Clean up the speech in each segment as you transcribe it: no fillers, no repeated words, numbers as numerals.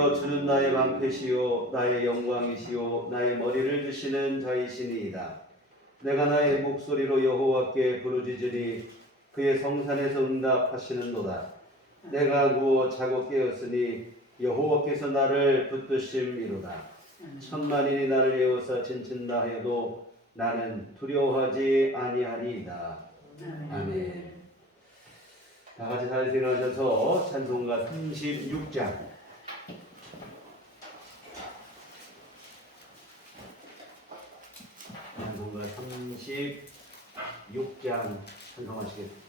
주여, 주는 나의 방패시요 나의 영광이시요 나의 머리를 드시는 자이시니이다. 내가 나의 목소리로 여호와께 부르짖으니 그의 성산에서 응답하시는도다. 내가 누워 자고 깨었으니 여호와께서 나를 붙드심이로다. 천만인이 나를 에워싸 진친다 하여도 나는 두려워하지 아니하리이다. 아멘. 다 같이 잘 생각하셔서 찬송가 36장 찬송가 36장 찬송하시겠습니다.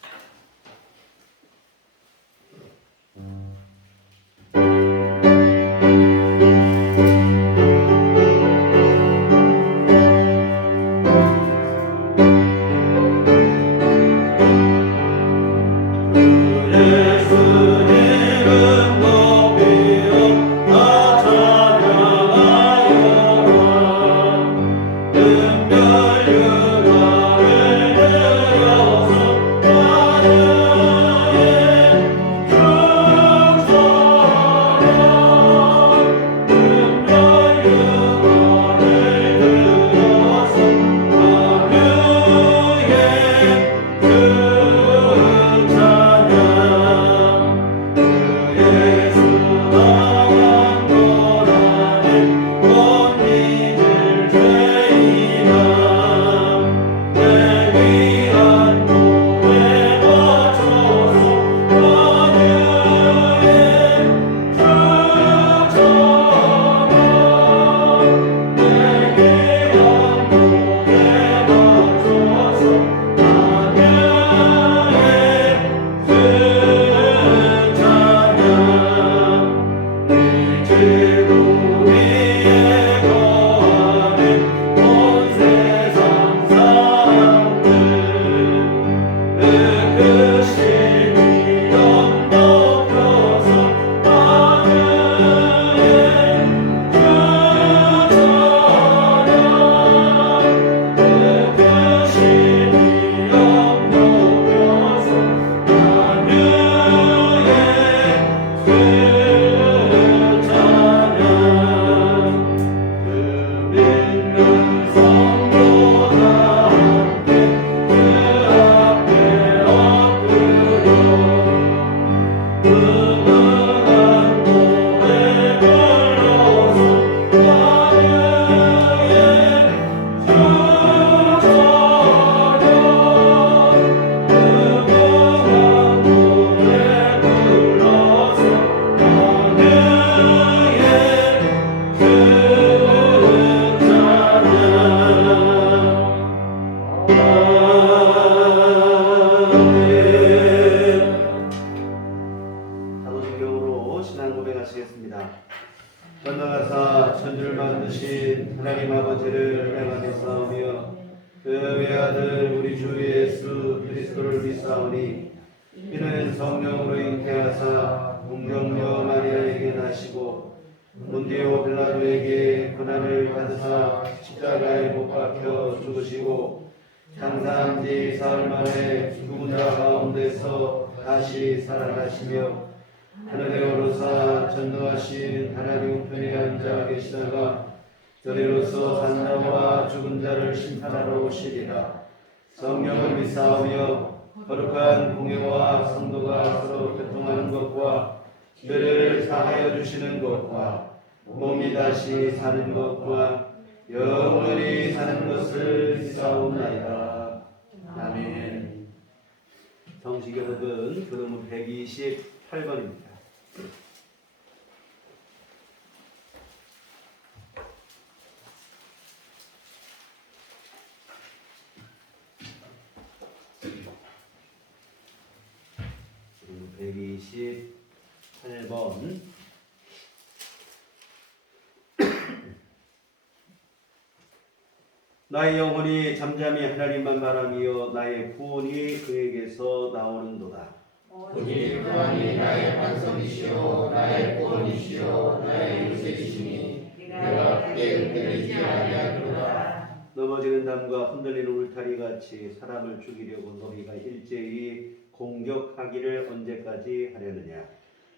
전능하사 천주를 만드신 하나님 아버지를 내가 믿사오며 그 외아들 우리 주 예수 그리스도를 믿사오니 이는 성령으로 잉태하사 공경녀 마리아에게 나시고 문디오 빌라도에게 고난을 받으사 십자가에 못 박혀 죽으시고 장사한 지 사흘 만에 죽은 자 가운데서 다시 살아나시며 하늘에 오르사 전능하신 하나님 우편에 앉아 계시다가 저리로서 산자와 죽은 자를 심판하러 오시리라. 성령을 믿사오며 거룩한 공회와 성도가 서로 교통하는 것과 죄를 사하여 주시는 것과 몸이 다시 사는 것과 영원히 사는 것을 믿사옵나이다. 아멘. 성시교독은 교독문 128번입니다. 교독문 128번. 나의 영혼이 잠잠히 하나님만 바라며 나의 구원이 그에게서 나오는도다. 오직 그만이 나의 반성이시오 나의 구원이시오 나의 요새이시니 내가 크게 흔들리지 아니하리로다. 넘어지는 담과 흔들리는 울타리같이 사람을 죽이려고 너희가 일제히 공격하기를 언제까지 하려느냐.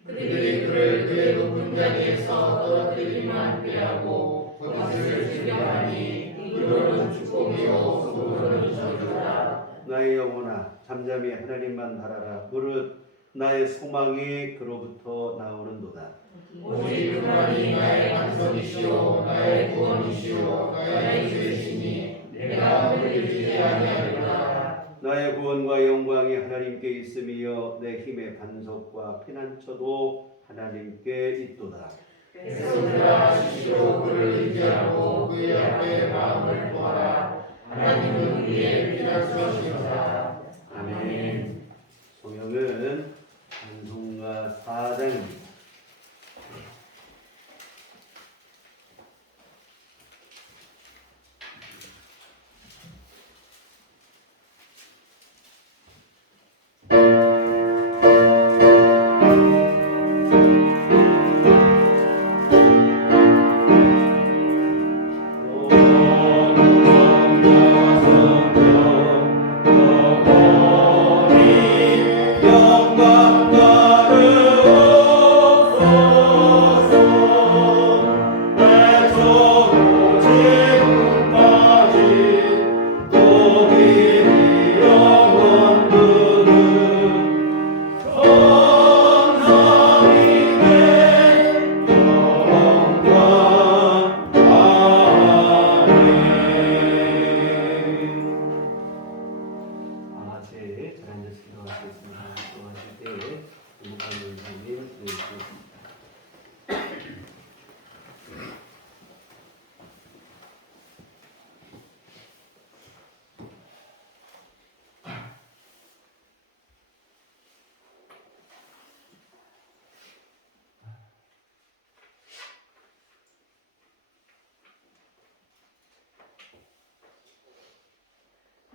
그들이 그를 그의 높은 자리에서 떨어뜨리기만 피하고 거짓을 즐겨하니 이로는 축복이요 속으로는 저주라. 나의 영혼아 잠잠히 하나님만 바라라. 무릇 나의 소망이 그로부터 나오는도다. 오직 그만이 나의 반석이시오 나의 구원이시오 나의 유죄이시니 내가 그를 잊지 아니하리로다. 나의 구원과 영광이 하나님께 있음이여 내 힘의 반석과 피난처도 하나님께 있도다. 백성들아 하시시오 그를 의지하고 그의 앞에 마음을 모아라. 하나님은 우리의 피난처시로다. 아멘. 소명은 찬송가 4장입니다.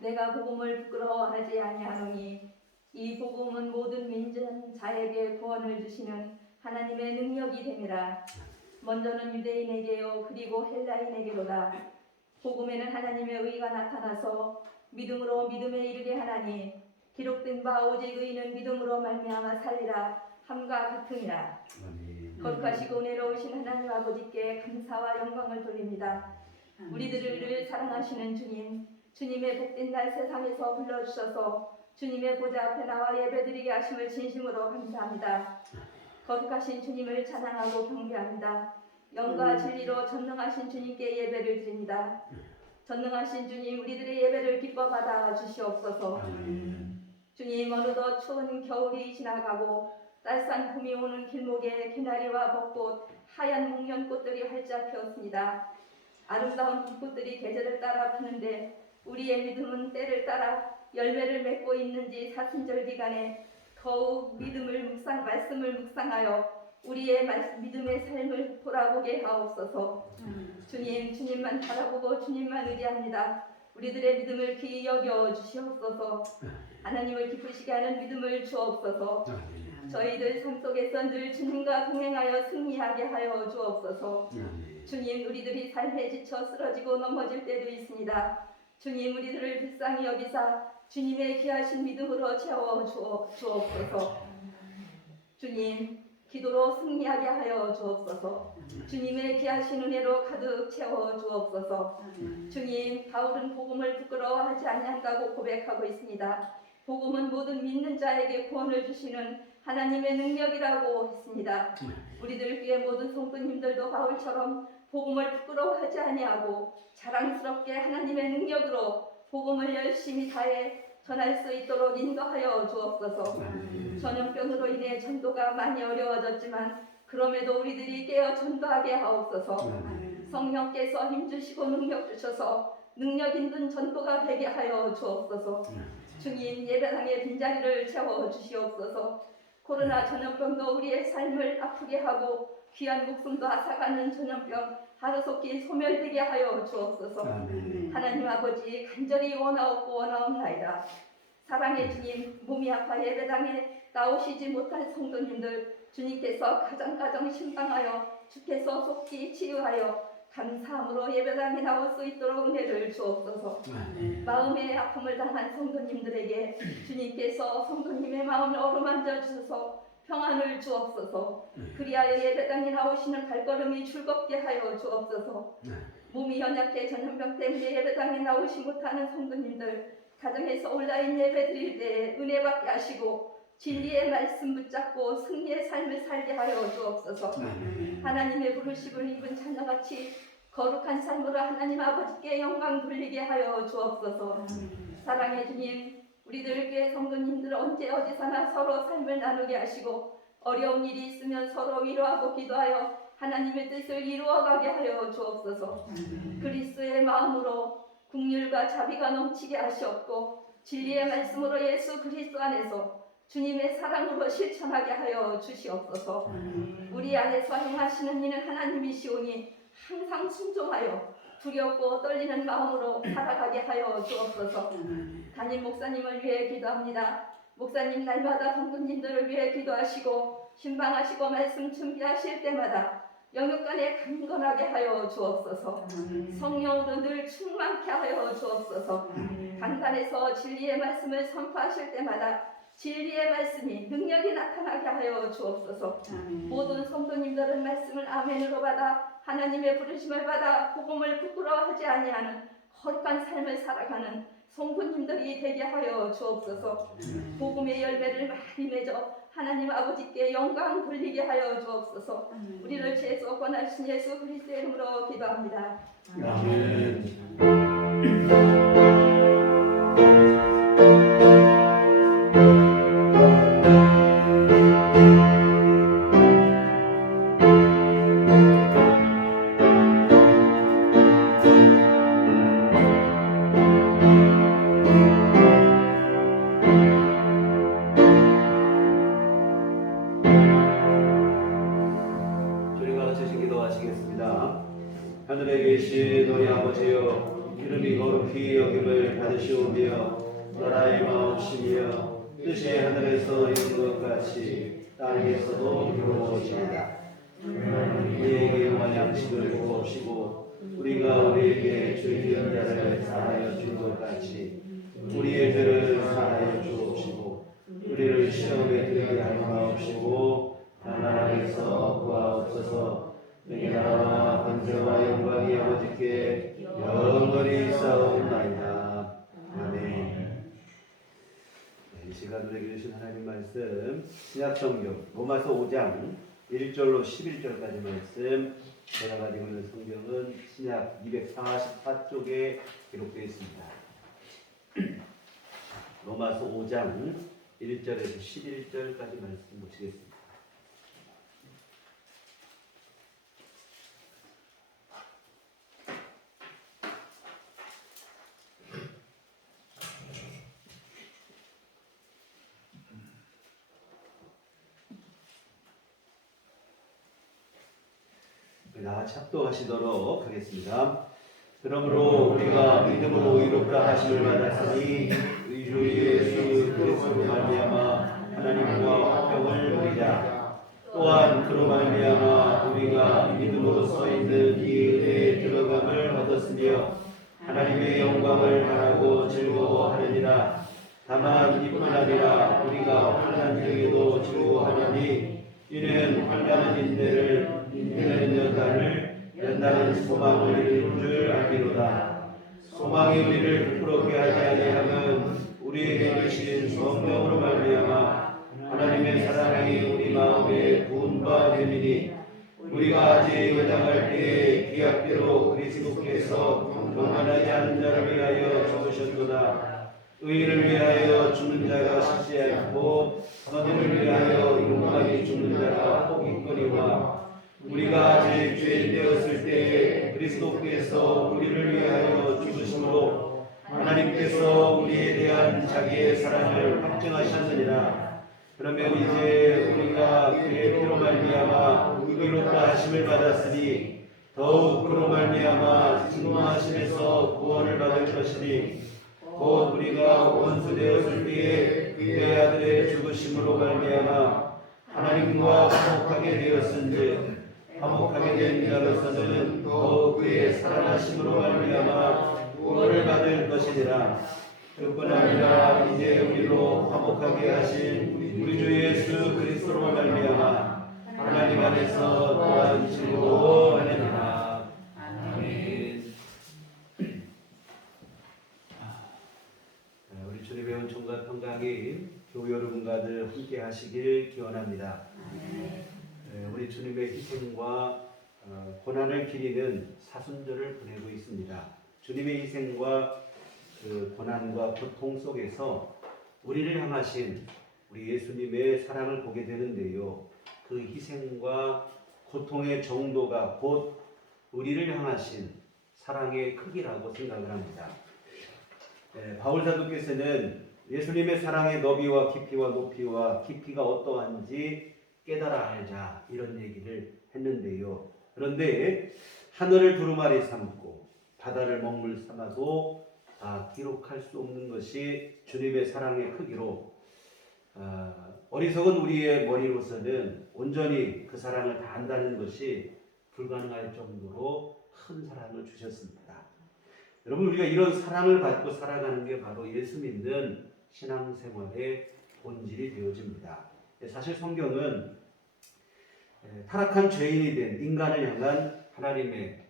내가 복음을 부끄러워하지 아니하노니 이 복음은 모든 민족 자에게 구원을 주시는 하나님의 능력이 됨이라. 먼저는 유대인에게요 그리고 헬라인에게로다. 복음에는 하나님의 의가 나타나서 믿음으로 믿음에 이르게 하나니 기록된 바 오직 의인은 믿음으로 말미암아 살리라 함과 같으니라. 거룩하시고 은혜로우신 하나님 아버지께 감사와 영광을 돌립니다. 우리들을 늘 사랑하시는 주님, 주님의 복된 날 세상에서 불러주셔서 주님의 보좌 앞에 나와 예배드리게 하심을 진심으로 감사합니다. 거룩하신 주님을 찬양하고 경배합니다. 영과 진리로 전능하신 주님께 예배를 드립니다. 전능하신 주님, 우리들의 예배를 기뻐 받아 주시옵소서. 주님, 어느덧 추운 겨울이 지나가고 따스한 봄이 오는 길목에 개나리와 벚꽃, 하얀 목련꽃들이 활짝 피었습니다. 아름다운 벚꽃들이 계절을 따라 피는데 우리의 믿음은 때를 따라 열매를 맺고 있는지 사순절 기간에 더욱 말씀을 묵상하여 우리의 믿음의 삶을 돌아보게 하옵소서. 주님만 바라보고 주님만 의지합니다. 우리들의 믿음을 귀히 여겨 주시옵소서. 하나님을 기쁘시게 하는 믿음을 주옵소서. 저희들 삶 속에서 늘 주님과 동행하여 승리하게 하여 주옵소서. 주님, 우리들이 삶에 지쳐 쓰러지고 넘어질 때도 있습니다. 주님, 우리들을 불쌍히 여기사 주님의 귀하신 믿음으로 채워 주옵소서. 주님, 기도로 승리하게 하여 주옵소서. 주님의 귀하신 은혜로 가득 채워 주옵소서. 주님, 바울은 복음을 부끄러워하지 아니한다고 고백하고 있습니다. 복음은 모든 믿는 자에게 구원을 주시는 하나님의 능력이라고 했습니다. 우리들 교회 모든 성도님들도 바울처럼 복음을 부끄러워하지 아니하고 자랑스럽게 하나님의 능력으로 복음을 열심히 다해 전할 수 있도록 인도하여 주옵소서. 전염병으로 인해 전도가 많이 어려워졌지만 그럼에도 우리들이 깨어 전도하게 하옵소서. 성령께서 힘주시고 능력 주셔서 능력 있는 전도가 되게 하여 주옵소서. 주님, 예배당의 빈자리를 채워 주시옵소서. 코로나 전염병도 우리의 삶을 아프게 하고 귀한 목숨도 앗아가는 전염병 하루속히 소멸되게 하여 주옵소서. 하나님 아버지, 간절히 원하옵나이다. 사랑의 주님, 몸이 아파 예배당에 나오시지 못한 성도님들 주님께서 가정가정 신방하여 주께서 속히 치유하여 감사함으로 예배당에 나올 수 있도록 은혜를 주옵소서. 마음의 아픔을 당한 성도님들에게 주님께서 성도님의 마음을 어루만져 주셔서 평안을 주옵소서. 그리하여 예배당에 나오시는 발걸음이 즐겁게 하여 주옵소서. 몸이 연약해 전염병 때문에 예배당에 나오시 못하는 성도님들 가정에서 온라인 예배 드릴 때에 은혜 받게 하시고 진리의 말씀 붙잡고 승리의 삶을 살게 하여 주옵소서. 하나님의 부르심을 입은 자녀같이 거룩한 삶으로 하나님 아버지께 영광 돌리게 하여 주옵소서. 사랑의 주님, 우리들 교회 성도님들 언제 어디서나 서로 삶을 나누게 하시고 어려운 일이 있으면 서로 위로하고 기도하여 하나님의 뜻을 이루어가게 하여 주옵소서. 그리스도의 마음으로 긍휼과 자비가 넘치게 하시옵고 진리의 말씀으로 예수 그리스도 안에서 주님의 사랑으로 실천하게 하여 주시옵소서. 우리 안에서 행하시는 이는 하나님이시오니 항상 순종하여 두렵고 떨리는 마음으로 살아가게 하여 주옵소서. 담임 목사님을 위해 기도합니다. 목사님 날마다 성도님들을 위해 기도하시고 신방하시고 말씀 준비하실 때마다 영육간에 강건하게 하여 주옵소서. 성령으로 늘 충만케 하여 주옵소서. 강단에서 진리의 말씀을 선포하실 때마다 진리의 말씀이 능력이 나타나게 하여 주옵소서. 모든 성도님들은 말씀을 아멘으로 받아 하나님의 부르심을 받아 복음을 부끄러워하지 아니하는 거룩한 삶을 살아가는 성도님들이 되게 하여 주옵소서. 복음의 열매를 많이 맺어 하나님 아버지께 영광 돌리게 하여 주옵소서. 우리를 죄에서 권하신 예수 그리스도의 이름으로 기도합니다. 아멘. 하늘에 계신 우리 아버지여, 이름이 거룩히 여김을 받으시오며 나라의 마음이시며 뜻이 하늘에서 이룬 것 같이 땅에서도 이루어지이다. 우리에게 영원한 양식을 주옵시고 우리가 우리에게 죄 지은 자를 사하여 준 것 같이 우리의 죄를 사하여 주옵시고 우리를 시험에 들게 하지 마옵시고 나라에서 구하옵소서. 내게 나라와 권세와 영광이 아버지께 영원히 싸움나이다. 아멘. 이 시간 우리에게 주신 하나님 말씀 신약성경 로마서 5장 1절로 11절까지 말씀, 제가 가지고 있는 성경은 신약 244쪽에 기록되어 있습니다. 로마서 5장 1절에서 11절까지 말씀 보시겠습니다. 합독하시도록 하겠습니다. 그러므로 우리가 믿음으로 의롭다 하심을 받았으니 주 예수 그리스도로 말미암아 하나님과 화평을 누리자. 또한 그로 말미암아 우리가 믿음으로써 있는 이 은혜에 들어감을 얻었으며 하나님의 영광을 바라고 즐거워하느니라. 다만 이뿐 아니라 우리가 환난 중에도 즐거워하노니 이는 환난은 인내를, 인내는 연단은 소망을 이루는 줄 알미로다. 소망이 우리를 부끄럽게 하지 아니하면 우리에게 주신 성령으로 말미암아 하나님의 사랑이 우리 마음에 부은바 됨이니 우리가 아직 연약할 때에 기약대로 그리스도께서 경건하지 않은 자를 위하여 죽으셨도다. 의인을 위하여 죽는 자가 쉽지 않고 선인을 위하여 용감히 죽는 자가 혹있거니와 우리가 아직 죄인 되었을 때에 그리스도께서 우리를 위하여 죽으심으로 하나님께서 우리에 대한 자기의 사랑을 확증하셨느니라. 그러면 이제 우리가 그의 피로 말미암아 의롭다 하심을 받았으니 더욱 그로 말미암아 증거하심에서 구원을 받을 것이니 곧 우리가 원수 되었을 때에 그의 아들의 죽으심으로 말미암아 하나님과 화목하게 되었은즉 화목하게 된 자로서는 더욱 그의 살아나심으로 말미암아 구원을 받을 것이니라. 그뿐 아니라 이제 우리로 화목하게 하신 우리 주 예수 그리스도로 말미암아 있게 하시길 기원합니다. 우리 주님의 희생과 고난을 기리는 사순절을 보내고 있습니다. 주님의 희생과 그 고난과 고통 속에서 우리를 향하신 우리 예수님의 사랑을 보게 되는데요. 그 희생과 고통의 정도가 곧 우리를 향하신 사랑의 크기라고 생각을 합니다. 바울 사도께서는 예수님의 사랑의 너비와 깊이와 높이와 깊이가 어떠한지 깨달아 알자 이런 얘기를 했는데요. 그런데 하늘을 두루마리 삼고 바다를 먹물 삼아도 기록할 수 없는 것이 주님의 사랑의 크기로 어리석은 우리의 머리로서는 온전히 그 사랑을 다 안다는 것이 불가능할 정도로 큰 사랑을 주셨습니다. 여러분, 우리가 이런 사랑을 받고 살아가는 게 바로 예수 믿는 신앙생활의 본질이 되어집니다. 사실 성경은 타락한 죄인이 된 인간을 향한 하나님의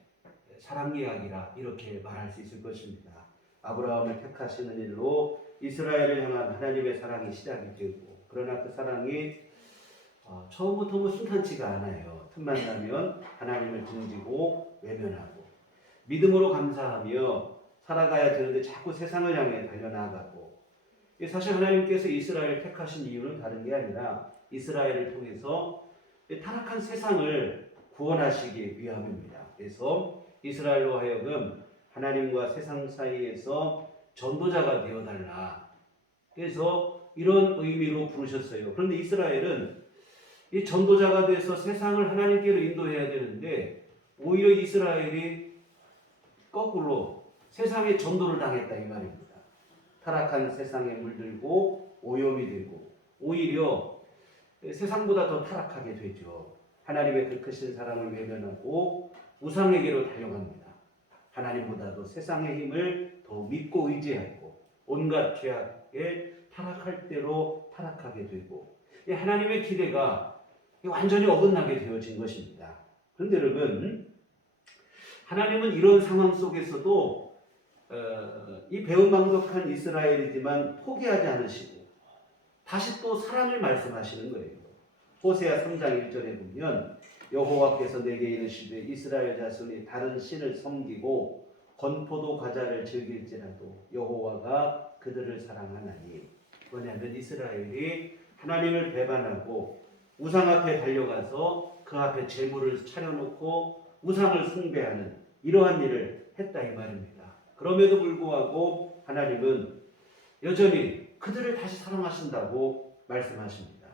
사랑 이야기라 이렇게 말할 수 있을 것입니다. 아브라함을 택하시는 일로 이스라엘을 향한 하나님의 사랑이 시작이 되고, 그러나 그 사랑이 처음부터 순탄치가 않아요. 틈만 나면 하나님을 등지고 외면하고 믿음으로 감사하며 살아가야 되는데 자꾸 세상을 향해 달려나가고, 사실 하나님께서 이스라엘을 택하신 이유는 다른 게 아니라 이스라엘을 통해서 타락한 세상을 구원하시기 위함입니다. 그래서 이스라엘로 하여금 하나님과 세상 사이에서 전도자가 되어달라. 그래서 이런 의미로 부르셨어요. 그런데 이스라엘은 이 전도자가 돼서 세상을 하나님께로 인도해야 되는데 오히려 이스라엘이 거꾸로 세상에 전도를 당했다 이 말입니다. 타락한 세상에 물들고 오염이 되고 오히려 세상보다 더 타락하게 되죠. 하나님의 그 크신 사랑을 외면하고 우상에게로 달려갑니다. 하나님보다도 세상의 힘을 더 믿고 의지하고 온갖 죄악에 타락할 대로 타락하게 되고 하나님의 기대가 완전히 어긋나게 되어진 것입니다. 그런데 여러분, 하나님은 이런 상황 속에서도 이 배은망덕한 이스라엘이지만 포기하지 않으시고 다시 또 사랑을 말씀하시는 거예요. 호세아 3장 1절에 보면 여호와께서 내게 이르시되 이스라엘 자손이 다른 신을 섬기고 건포도 과자를 즐길지라도 여호와가 그들을 사랑하나니, 뭐냐면 이스라엘이 하나님을 배반하고 우상 앞에 달려가서 그 앞에 제물을 차려놓고 우상을 숭배하는 이러한 일을 했다 이 말입니다. 그럼에도 불구하고 하나님은 여전히 그들을 다시 사랑하신다고 말씀하십니다.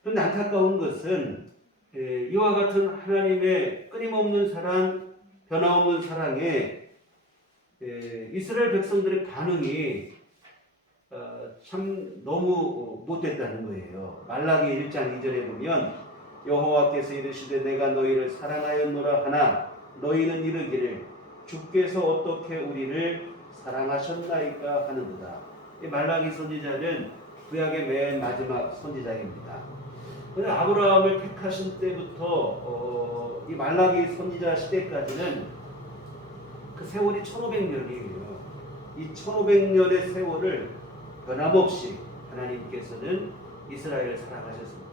그런데 안타까운 것은 이와 같은 하나님의 끊임없는 사랑, 변함없는 사랑에 이스라엘 백성들의 반응이 참 너무 못됐다는 거예요. 말라기 1장 2절에 보면 여호와께서 이르시되 내가 너희를 사랑하였노라 하나 너희는 이르기를 주께서 어떻게 우리를 사랑하셨나이까 하는도다. 이 말라기 선지자는 구약의 맨 마지막 선지자입니다. 아브라함을 택하신 때부터 이 말라기 선지자 시대까지는 그 세월이 1500년이에요. 이 1500년의 세월을 변함없이 하나님께서는 이스라엘을 사랑하셨습니다.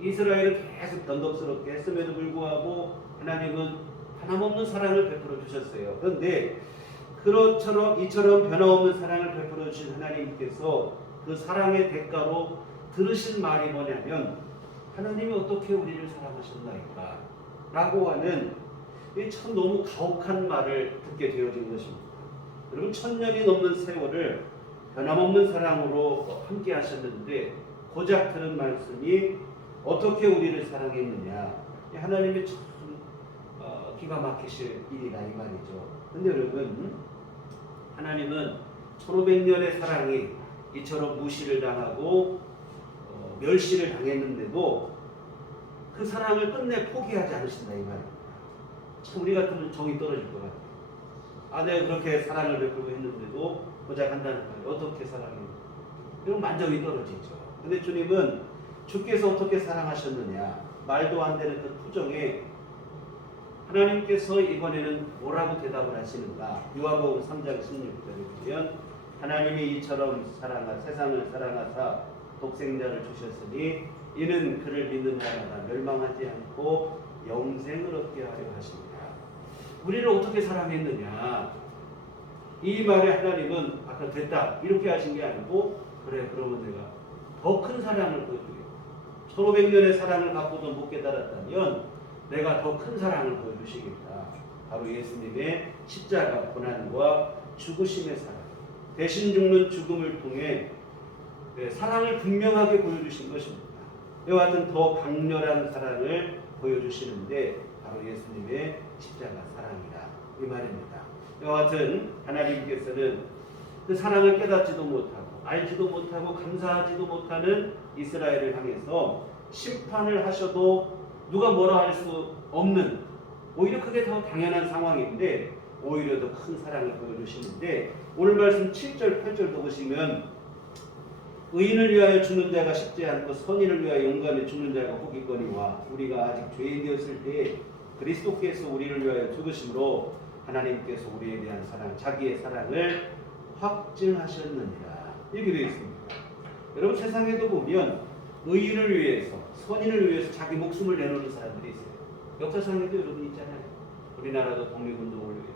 이스라엘은 계속 변덕스럽게 했음에도 불구하고 하나님은 변함없는 사랑을 베풀어 주셨어요. 그런데 이처럼 변함없는 사랑을 베풀어 주신 하나님께서 그 사랑의 대가로 들으신 말이 뭐냐면 하나님이 어떻게 우리를 사랑하셨나이까 라고 하는 참 너무 가혹한 말을 듣게 되어진 것입니다. 여러분, 1000년이 넘는 세월을 변함없는 사랑으로 함께 하셨는데 고작 들은 말씀이 어떻게 우리를 사랑했느냐, 하나님의 참 기가 막히실 일이다 이 말이죠. 근데 여러분, 하나님은 1500년의 사랑이 이처럼 무시를 당하고 멸시를 당했는데도 그 사랑을 끝내 포기하지 않으신다 이 말입니다. 참 우리 같으면 정이 떨어질 것 같아요. 내가 그렇게 사랑을 베풀고 했는데도 고작 한다는 거예요. 어떻게 사랑해요? 이런 만정이 떨어지죠. 근데 주님은 주께서 어떻게 사랑하셨느냐, 말도 안 되는 그 투정에 하나님께서 이번에는 뭐라고 대답을 하시는가. 요한복음 3장 16절에 보면 하나님이 이처럼 세상을 사랑하사 독생자를 주셨으니 이는 그를 믿는 자마다 멸망하지 않고 영생을 얻게 하려 하십니다. 우리를 어떻게 사랑했느냐? 이 말에 하나님은 아까 됐다 이렇게 하신 게 아니고 그래 그러면 내가 더 큰 사랑을 보여주겠다. 1500년의 사랑을 갖고도 못 깨달았다면 내가 더 큰 사랑을 보여주시겠다. 바로 예수님의 십자가 고난과 죽으심의 사랑, 대신 죽는 죽음을 통해 사랑을 분명하게 보여주신 것입니다. 이와 같은 더 강렬한 사랑을 보여주시는데 바로 예수님의 십자가 사랑이다 이 말입니다. 이와 같은 하나님께서는 그 사랑을 깨닫지도 못하고 알지도 못하고 감사하지도 못하는 이스라엘을 향해서 심판을 하셔도 누가 뭐라 할 수 없는 오히려 그게 더 당연한 상황인데 오히려 더 큰 사랑을 보여주시는데 오늘 말씀 7절 8절도 보시면 의인을 위하여 죽는 자가 쉽지 않고 선인을 위하여 용감히 죽는 자가 혹이거니와 우리가 아직 죄인 되었을 때에 그리스도께서 우리를 위하여 죽으심으로 하나님께서 우리에 대한 사랑, 자기의 사랑을 확증하셨느니라 이렇게 되어 있습니다. 여러분 세상에도 보면 의인을 위해서 선인을 위해서 자기 목숨을 내놓는 사람들이 있어요. 역사상에도 여러분 있잖아요. 우리나라도 독립운동을 위해서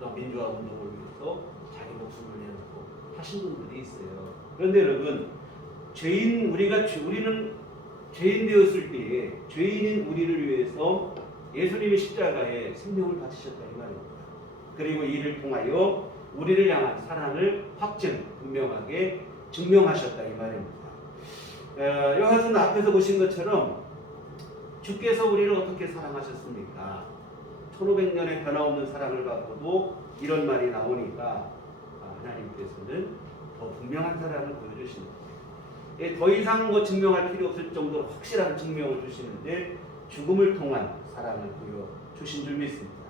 또 민주화운동을 위해서 자기 목숨을 내놓고 하신 분들이 있어요. 그런데 여러분 우리는 죄인 되었을 때에 죄인인 우리를 위해서 예수님이 십자가에 생명을 바치셨다 이 말입니다. 그리고 이를 통하여 우리를 향한 사랑을 분명하게 증명하셨다 이 말입니다. 여하튼 앞에서 보신 것처럼 주께서 우리를 어떻게 사랑하셨습니까? 1500년의 변화없는 사랑을 갖고도 이런 말이 나오니까 하나님께서는 더 분명한 사랑을 보여주시는 거예요. 더 이상 증명할 필요 없을 정도로 확실한 증명을 주시는데 죽음을 통한 사랑을 보여주신 줄 믿습니다.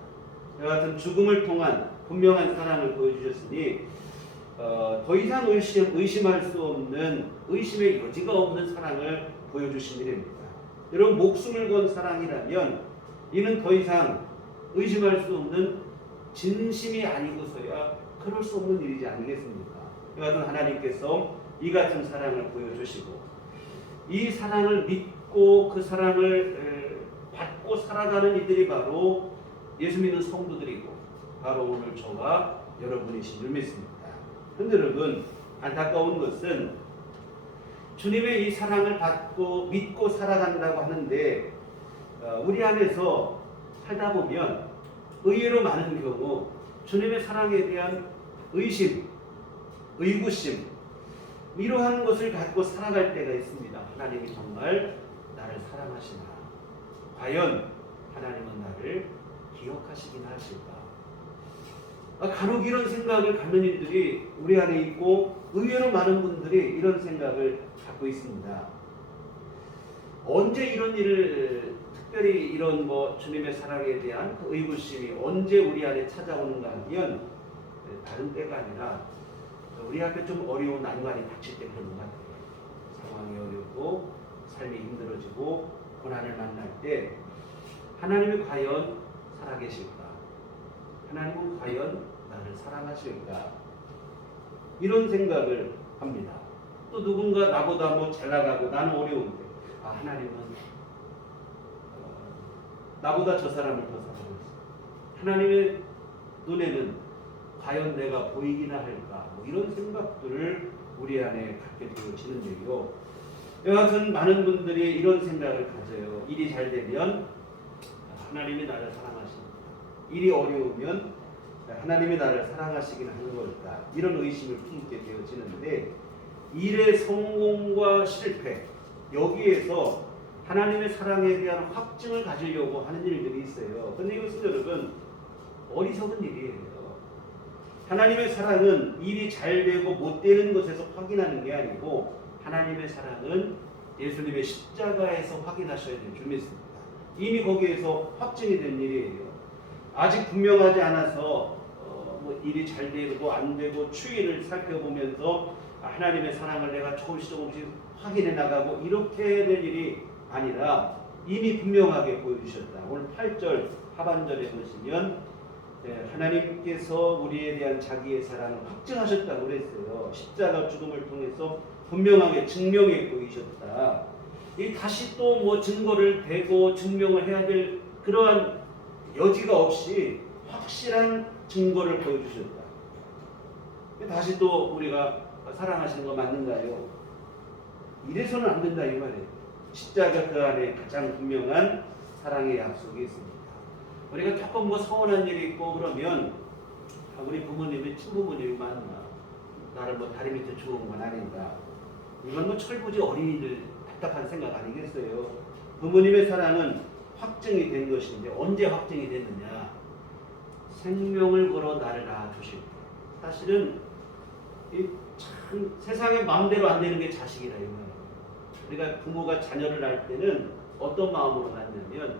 여하튼 죽음을 통한 분명한 사랑을 보여주셨으니 더 이상 의심할 수 없는 의심의 여지가 없는 사랑을 보여주신 일입니다. 여러분 목숨을 건 사랑이라면 이는 더 이상 의심할 수 없는 진심이 아니고서야 그럴 수 없는 일이지 않겠습니까? 여하튼 하나님께서 이 같은 사랑을 보여주시고 이 사랑을 믿고 그 사랑을 받고 살아가는 이들이 바로 예수 믿는 성도들이고 바로 오늘 저와 여러분이신 줄 믿습니다. 그런데 여러분 안타까운 것은 주님의 이 사랑을 받고 믿고 살아간다고 하는데 우리 안에서 살다 보면 의외로 많은 경우 주님의 사랑에 대한 의심, 의구심 이러한 것을 갖고 살아갈 때가 있습니다. 하나님이 정말 나를 사랑하시나? 과연 하나님은 나를 기억하시긴 하실까? 간혹 이런 생각을 갖는 일들이 우리 안에 있고 의외로 많은 분들이 이런 생각을 갖고 있습니다. 언제 이런 일을 특별히 이런 주님의 사랑에 대한 그 의구심이 언제 우리 안에 찾아오는가 하면 다른 때가 아니라 우리 앞에 좀 어려운 난관이 닥칠 때 그런 것 같아요. 상황이 어렵고 삶이 힘들어지고 고난을 만날 때 하나님이 과연 살아계실까? 하나님은 과연 나를 사랑하실까? 이런 생각을 합니다. 또 누군가 나보다 잘 나가고 나는 어려운데 하나님은 나보다 저 사람을 더 사랑하고 있어. 하나님의 눈에는 과연 내가 보이기나 할까? 이런 생각들을 우리 안에 갖게 되어지는데요. 여하튼 많은 분들이 이런 생각을 가져요. 일이 잘 되면 하나님이 나를 사랑하십니다. 일이 어려우면 하나님이 나를 사랑하시긴 하는 걸까? 이런 의심을 품게 되어지는데 일의 성공과 실패 여기에서 하나님의 사랑에 대한 확증을 가지려고 하는 일들이 있어요. 그런데 이것은 여러분 어리석은 일이에요. 하나님의 사랑은 일이 잘 되고 못 되는 것에서 확인하는 게 아니고 하나님의 사랑은 예수님의 십자가에서 확인하셔야 될 줄 믿습니다. 이미 거기에서 확증이 된 일이에요. 아직 분명하지 않아서 일이 잘 되고 안 되고 추이를 살펴보면서 하나님의 사랑을 내가 조금씩 확인해 나가고 이렇게 될 일이 아니라 이미 분명하게 보여주셨다. 오늘 8절 하반절에 보시면 하나님께서 우리에 대한 자기의 사랑을 확증하셨다고 그랬어요. 십자가 죽음을 통해서 분명하게 증명해 보이셨다. 이 다시 또 뭐 증거를 대고 증명을 해야 될 그러한 여지가 없이 확실한 증거를 보여주셨다. 다시 또 우리가 사랑하시는 거 맞는가요? 이래서는 안 된다 이 말이에요. 십자가 그 안에 가장 분명한 사랑의 약속이 있습니다. 우리가 조금 뭐 서운한 일이 있고 그러면 우리 부모님이 친부모님이 맞나 나를 뭐 다리 밑에 주운 건 아닌가, 이건 뭐 철부지 어린이들 답답한 생각 아니겠어요? 부모님의 사랑은 확증이 된 것인데 언제 확증이 됐느냐? 생명을 걸어 나를 낳아주실 때. 사실은 이 참 세상에 마음대로 안 되는 게 자식이라 이 말이에요. 우리가 부모가 자녀를 낳을 때는 어떤 마음으로 낳냐면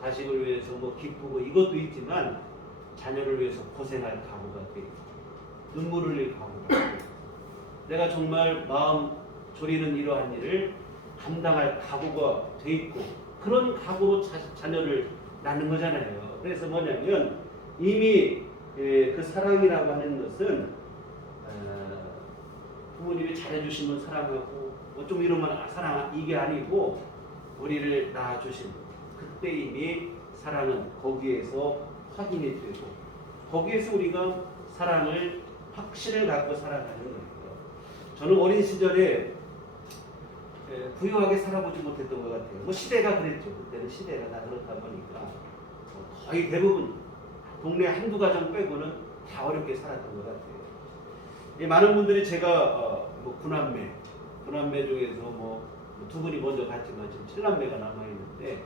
자식을 위해서 뭐 기쁘고 이것도 있지만 자녀를 위해서 고생할 각오가 돼 있고 눈물을 흘릴 각오가 돼 있고 내가 정말 마음 졸이는 이러한 일을 감당할 각오가 돼 있고 그런 각오로 자녀를 낳는 거잖아요. 그래서 뭐냐면 이미 그 사랑이라고 하는 것은 부모님이 잘해주시면 사랑하고 뭐 좀 이러면 사랑 이게 아니고 우리를 낳아주신 그때 이미 사랑은 거기에서 확인이 되고 거기에서 우리가 사랑을 확신을 갖고 살아가는 거예요. 저는 어린 시절에 부유하게 살아보지 못했던 것 같아요. 뭐 시대가 그랬죠. 그때는 시대가 다 그렇다 보니까 거의 대부분 동네 한두 가정 빼고는 다 어렵게 살았던 것 같아요. 많은 분들이 제가 뭐 구남매 중에서 뭐 두 분이 먼저 갔지만 지금 7남매가 남아 있는데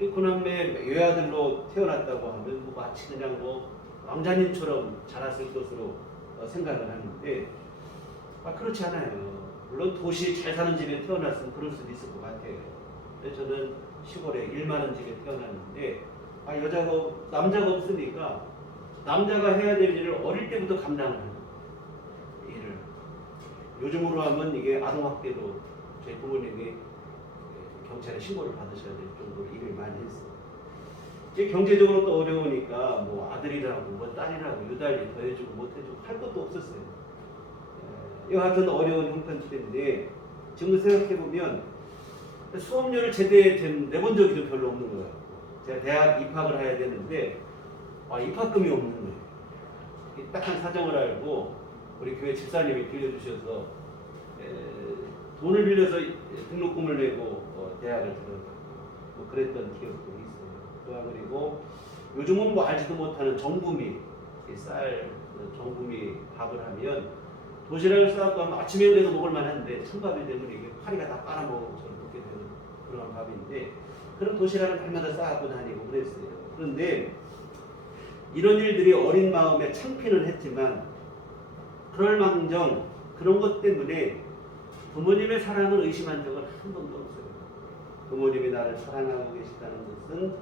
이 구남매 외아들로 태어났다고 하면 뭐 마치 그냥 뭐 왕자님처럼 자랐을 것으로 생각을 하는데 그렇지 않아요. 물론 도시 잘 사는 집에 태어났으면 그럴 수도 있을 것 같아요. 근데 저는 시골에 일 많은 집에 태어났는데 남자가 없으니까 남자가 해야 될 일을 어릴 때부터 감당을 하는 일을 요즘으로 하면 이게 아동학대로 저희 부모님이 경찰에 신고를 받으셔야 될 정도로 일을 많이 했어요. 이게 경제적으로 또 어려우니까 뭐 아들이라고 뭐 딸이라고 유달리 더해주고 못해주고 할 것도 없었어요. 여하튼 어려운 형편 때문에 지금 생각해보면 수업료를 제대로 내본 적이 좀 별로 없는 거예요. 제가 대학 입학을 해야 되는데 입학금이 없는 거예요. 딱한 사정을 알고 우리 교회 집사님이 빌려주셔서 돈을 빌려서 등록금을 내고 대학을 들어가고 뭐 그랬던 기억도 있어요. 그리고 요즘은 뭐 알지도 못하는 정부미 쌀 정부미 밥을 하면 도시락을 싸갖고 하면 아침에 그래도 먹을 만한데 찬밥이 되면 이게 파리가 다 빨아먹고 저는 먹게 되는 그런 밥인데 그런 도시락을 날마다 싸갖고 다니고 그랬어요. 그런데 이런 일들이 어린 마음에 창피는 했지만 그럴망정 그런 것 때문에 부모님의 사랑을 의심한 적은 한 번도 없어요. 부모님이 나를 사랑하고 계시다는 것은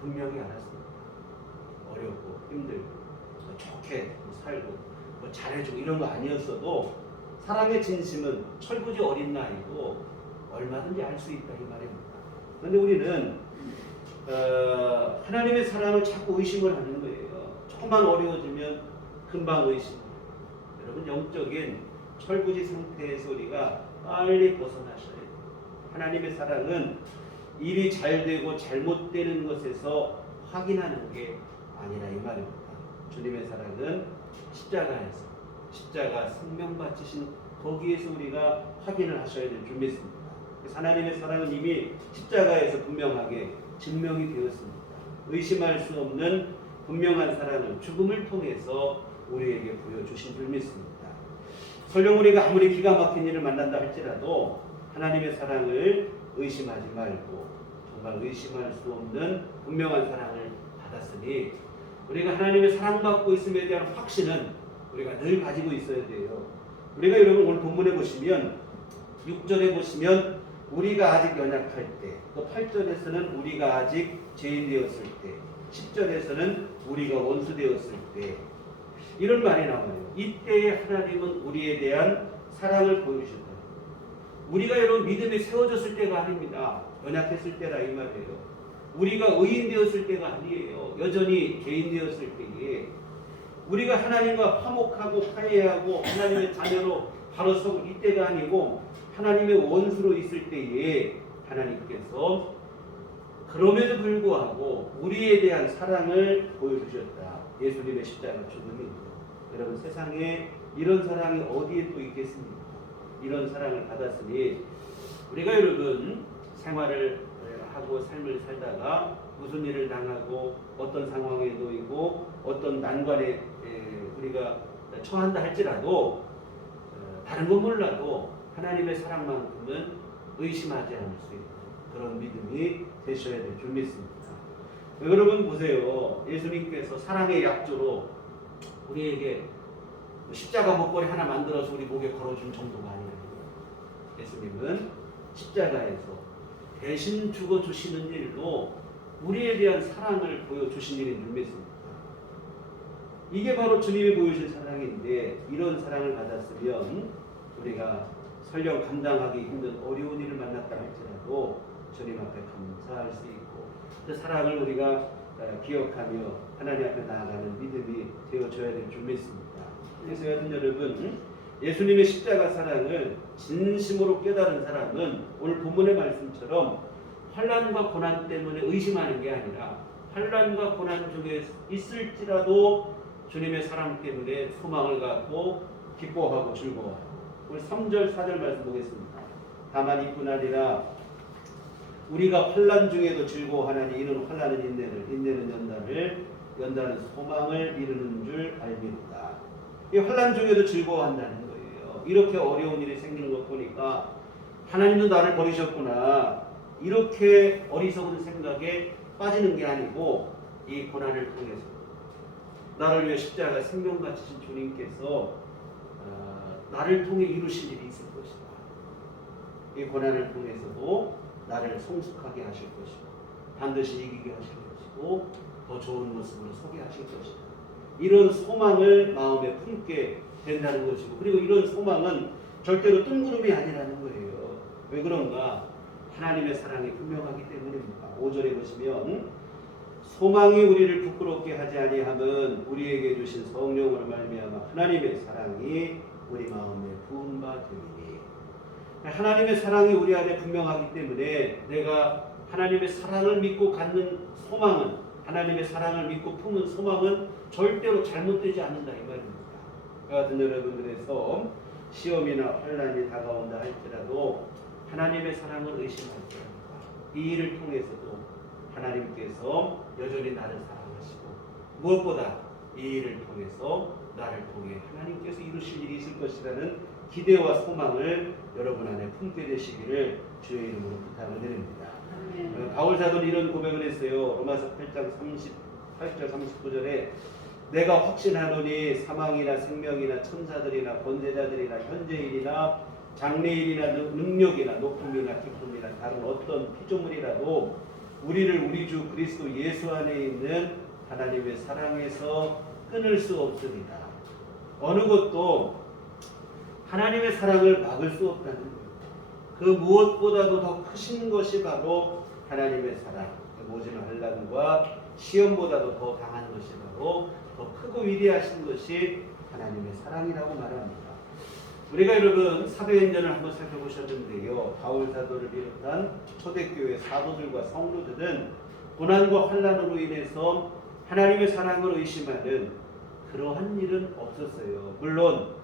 분명히 알았습니다. 어렵고 힘들고 좋게 살고 뭐 잘해주고 이런 거 아니었어도 사랑의 진심은 철부지 어린 나이고 얼마든지 알 수 있다 이 말입니다. 그런데 우리는 하나님의 사랑을 자꾸 의심을 하는 거예요. 조금만 어려워지면 금방 의심. 여러분 영적인 철부지 상태에서 우리가 빨리 벗어나셔야 돼요. 하나님의 사랑은 일이 잘 되고 잘못되는 것에서 확인하는 게 아니라 이 말입니다. 주님의 사랑은 십자가 생명 바치신 거기에서 우리가 확인을 하셔야 될 줄 믿습니다. 하나님의 사랑은 이미 십자가에서 분명하게 증명이 되었습니다. 의심할 수 없는 분명한 사랑을 죽음을 통해서 우리에게 보여주신 줄 믿습니다. 설령 우리가 아무리 기가 막힌 일을 만난다 할지라도 하나님의 사랑을 의심하지 말고 정말 의심할 수 없는 분명한 사랑을 받았으니 우리가 하나님의 사랑받고 있음에 대한 확신은 우리가 늘 가지고 있어야 돼요. 우리가 여러분 오늘 본문에 보시면 6절에 보시면 우리가 아직 연약할 때, 또 8절에서는 우리가 아직 죄인 되었을 때, 10절에서는 우리가 원수 되었을 때 이런 말이 나와요. 이때에 하나님은 우리에 대한 사랑을 보여주셨다. 우리가 여러분 믿음이 세워졌을 때가 아닙니다. 연약했을 때라 이 말이에요. 우리가 의인 되었을 때가 아니에요. 여전히 죄인 되었을 때에 우리가 하나님과 화목하고 화해하고 하나님의 자녀로 바로 서고 이때가 아니고 하나님의 원수로 있을 때에 하나님께서 그럼에도 불구하고 우리에 대한 사랑을 보여주셨다. 예수님의 십자가 죽음이. 여러분 세상에 이런 사랑이 어디에 또 있겠습니까? 이런 사랑을 받았으니 우리가 여러분 생활을 하고 삶을 살다가 무슨 일을 당하고 어떤 상황에 놓이고 어떤 난관에 우리가 처한다 할지라도 다른 건 몰라도 하나님의 사랑만큼은 의심하지 않을 수 있는 그런 믿음이 되셔야 될 줄 믿습니다. 여러분 보세요. 예수님께서 사랑의 약조로 우리에게 십자가 목걸이 하나 만들어서 우리 목에 걸어준 정도가 아니에요. 예수님은 십자가에서 대신 죽어주시는 일로 우리에 대한 사랑을 보여주신 일인 줄 믿습니다. 이게 바로 주님이 보여주신 사랑인데 이런 사랑을 받았으면 우리가 설령 감당하기 힘든 어려운 일을 만났다 할지라도 주님 앞에 감사할 수 있고 그 사랑을 우리가 기억하며 하나님 앞에 나아가는 믿음이 되어줘야 될 줄 믿습니다. 그래서 여러분 예수님의 십자가 사랑을 진심으로 깨달은 사람은 오늘 본문의 말씀처럼 환난과 고난 때문에 의심하는 게 아니라 환난과 고난 중에 있을지라도 주님의 사랑 때문에 소망을 갖고 기뻐하고 즐거워하고 우리 3절 4절 말씀 보겠습니다. 다만 이뿐 아니라 우리가 환난 중에도 즐거워하나니 이는 환난은 인내를 인내는 연단은 소망을 이루는 줄 알미로다. 이 환난 중에도 즐거워한다는 거예요. 이렇게 어려운 일이 생기는 것 보니까 하나님도 나를 버리셨구나 이렇게 어리석은 생각에 빠지는 게 아니고 이 고난을 통해서 나를 위해 십자가 생명 바치신 주님께서 나를 통해 이루실 일이 있을 것이다. 이 고난을 통해서도 나를 성숙하게 하실 것이고 반드시 이기게 하실 것이고 더 좋은 모습으로 서게 하실 것이다. 이런 소망을 마음에 품게 된다는 것이고 그리고 이런 소망은 절대로 뜬구름이 아니라는 거예요. 왜 그런가? 하나님의 사랑이 분명하기 때문입니다. 5절에 보시면 소망이 우리를 부끄럽게 하지 아니함은 우리에게 주신 성령으로 말미암아 하나님의 사랑이 우리 마음에 부은 바 되리니 하나님의 사랑이 우리 안에 분명하기 때문에 내가 하나님의 사랑을 믿고 갖는 소망은 하나님의 사랑을 믿고 품은 소망은 절대로 잘못되지 않는다 이 말입니다. 같은 여러분 그래서 시험이나 환난이 다가온다 할지라도 하나님의 사랑을 의심하지 않는다. 이 일을 통해서도 하나님께서 여전히 나를 사랑하시고 무엇보다 이 일을 통해서 나를 통해 하나님께서 이루실 일이 있을 것이라는 기대와 소망을 여러분 안에 품게 되시기를 주의 이름으로 부탁을 드립니다. 바울 사도는 이런 고백을 했어요. 로마서 8장 38절 39절에 내가 확신하노니 사망이나 생명이나 천사들이나 권세자들이나 현재일이나 장래일이나 능력이나 높음이나 기쁨이나 다른 어떤 피조물이라도 우리를 우리 주 그리스도 예수 안에 있는 하나님의 사랑에서 끊을 수 없습니다. 어느 것도 하나님의 사랑을 막을 수 없다는 거예요. 그 무엇보다도 더 크신 것이 바로 하나님의 사랑. 모진 환난과 시험보다도 더 강한 것이 바로 더 크고 위대하신 것이 하나님의 사랑이라고 말합니다. 우리가 여러분 사도행전을 한번 살펴보셨는데요. 바울 사도를 비롯한 초대교회 사도들과 성도들은 고난과 환난으로 인해서 하나님의 사랑을 의심하는 그러한 일은 없었어요. 물론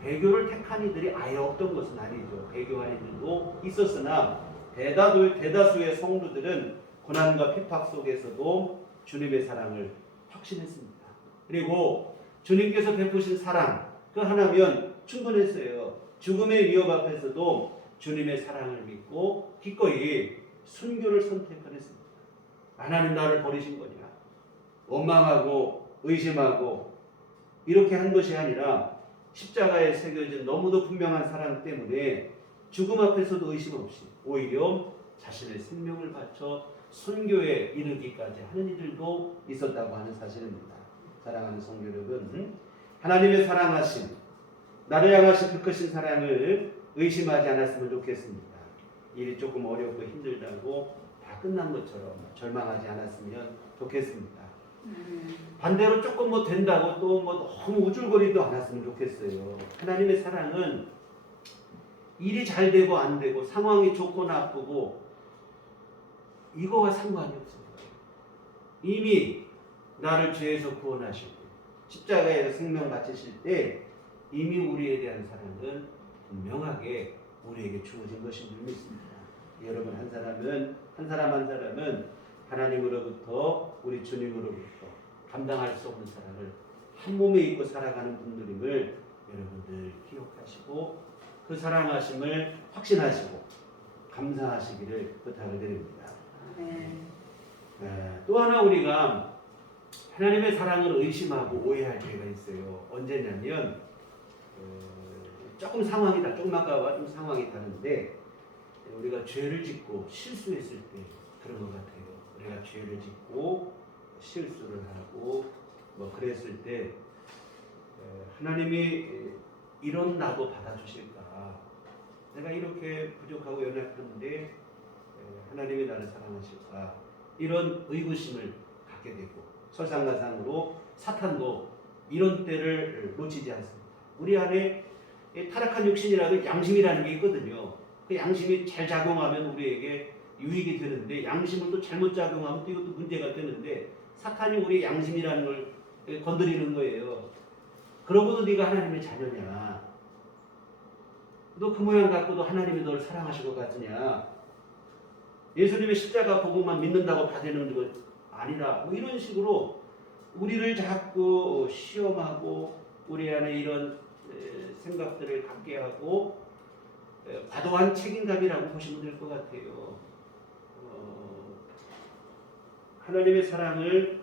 배교를 택한 이들이 아예 없던 것은 아니죠. 배교한 이들도 있었으나 대다수의 성도들은 고난과 핍박 속에서도 주님의 사랑을 확신했습니다. 그리고 주님께서 베푸신 사랑 그 하나면 충분했어요. 죽음의 위협 앞에서도 주님의 사랑을 믿고 기꺼이 순교를 선택했습니다. 하나님 나를 버리신 거냐? 원망하고 의심하고 이렇게 한 것이 아니라 십자가에 새겨진 너무도 분명한 사랑 때문에 죽음 앞에서도 의심 없이 오히려 자신의 생명을 바쳐 순교에 이르기까지 하는 이들도 있었다고 하는 사실입니다. 사랑하는 성도 여러분, 하나님의 사랑하심, 나를 향하신 그 크신 사랑을 의심하지 않았으면 좋겠습니다. 일이 조금 어렵고 힘들다고 다 끝난 것처럼 절망하지 않았으면 좋겠습니다. 반대로 조금 된다고 또 너무 우쭐거리도 않았으면 좋겠어요. 하나님의 사랑은 일이 잘 되고 안 되고 상황이 좋고 나쁘고 이거와 상관이 없어요. 이미 나를 죄에서 구원하시고 십자가에서 생명 바치실 때 이미 우리에 대한 사랑은 분명하게 우리에게 주어진 것인 줄 믿습니다. 여러분 한 사람 한 사람은 하나님으로부터 우리 주님으로부터 감당할 수 없는 사랑을 한 몸에 입고 살아가는 분들임을 여러분들 기억하시고 그 사랑하심을 확신하시고 감사하시기를 부탁을 드립니다. 또 하나 우리가 하나님의 사랑을 의심하고 오해할 때가 있어요. 언제냐면 조금 상황이다. 조금 아까와 좀 상황이 다른데 우리가 죄를 짓고 실수했을 때 그런 것 같아요. 우리가 죄를 짓고 실수를 하고 뭐 그랬을 때 하나님이 이런 나도 받아주실까? 내가 이렇게 부족하고 연약한데 하나님이 나를 사랑하실까? 이런 의구심을 갖게 되고 설상가상으로 사탄도 이런 때를 놓치지 않습니다. 우리 안에 타락한 육신이라는 양심이라는 게 있거든요. 그 양심이 잘 작용하면 우리에게 유익이 되는데 양심을 또 잘못 작용하면 또 이것도 문제가 되는데 사탄이 우리 양심이라는 걸 건드리는 거예요. 그러고도 네가 하나님의 자녀냐? 너 그 모양 갖고도 하나님이 너를 사랑하실 것 같으냐? 예수님의 십자가 복음만 믿는다고 받는 것 아니라 뭐 이런 식으로 우리를 자꾸 시험하고 우리 안에 이런 생각들을 갖게 하고 과도한 책임감이라고 보시면 될 것 같아요. 하나님의 사랑을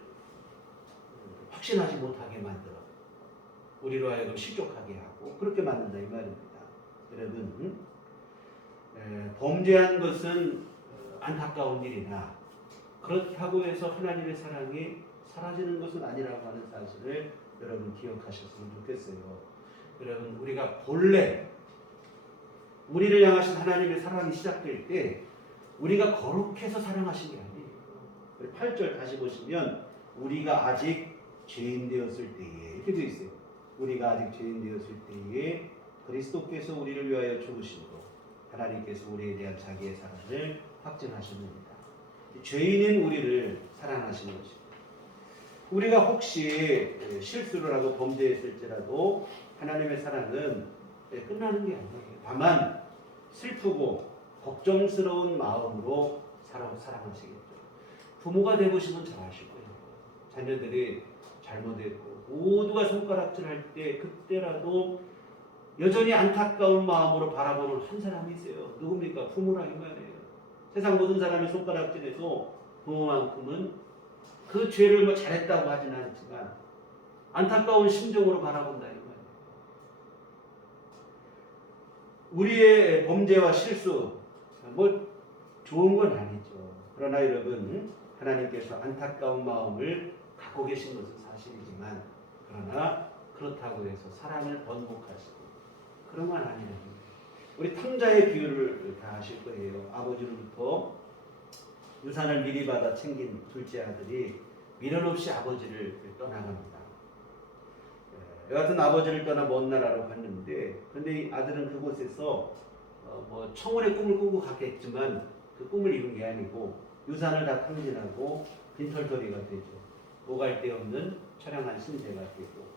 확신하지 못하게 만들어 우리로 하여금 실족하게 하고 그렇게 만든다 이 말입니다. 여러분 범죄한 것은 안타까운 일이나 그렇게 하고 해서 하나님의 사랑이 사라지는 것은 아니라고 하는 사실을 여러분 기억하셨으면 좋겠어요. 여러분 우리가 본래 우리를 향하신 하나님의 사랑이 시작될 때 우리가 거룩해서 사랑하신 게 아니에요. 8절 다시 보시면 우리가 아직 죄인 되었을 때에 이렇게 되어 있어요. 우리가 아직 죄인 되었을 때에 그리스도께서 우리를 위하여 죽으심으로 하나님께서 우리에 대한 자기의 사랑을 확증하셨느니라. 죄인인 우리를 사랑하시는 것입니다. 우리가 혹시 실수를 하고 범죄했을지라도 하나님의 사랑은 끝나는 게 아니에요. 다만 슬프고 걱정스러운 마음으로 사랑하시겠죠. 부모가 되보시면 잘 아실 거예요. 자녀들이 잘못했고 모두가 손가락질할 때 그때라도 여전히 안타까운 마음으로 바라보는 한 사람이 있어요. 누굽니까? 부모라 이 말이에요. 세상 모든 사람이 손가락질해도 부모만큼은 그 죄를 뭐 잘했다고 하지는 않지만 안타까운 심정으로 바라본다 이 말이에요. 우리의 범죄와 실수 뭐 좋은 건 아니죠. 그러나 여러분 하나님께서 안타까운 마음을 갖고 계신 것은 사실이지만 그러나 그렇다고 해서 사랑을 번복하시고 그런 건 아니라는 거예요. 우리 탕자의 비유를 다 아실 거예요. 아버지로부터 유산을 미리 받아 챙긴 둘째 아들이 미련 없이 아버지를 떠나갑니다. 여하튼 아버지를 떠나 먼 나라로 갔는데 근데 이 아들은 그곳에서 뭐 청혼의 꿈을 꾸고 갔겠지만 그 꿈을 이룬 게 아니고 유산을 다 탕진하고 빈털터리가 되죠. 오갈 데 없는 처량한 신세가 되고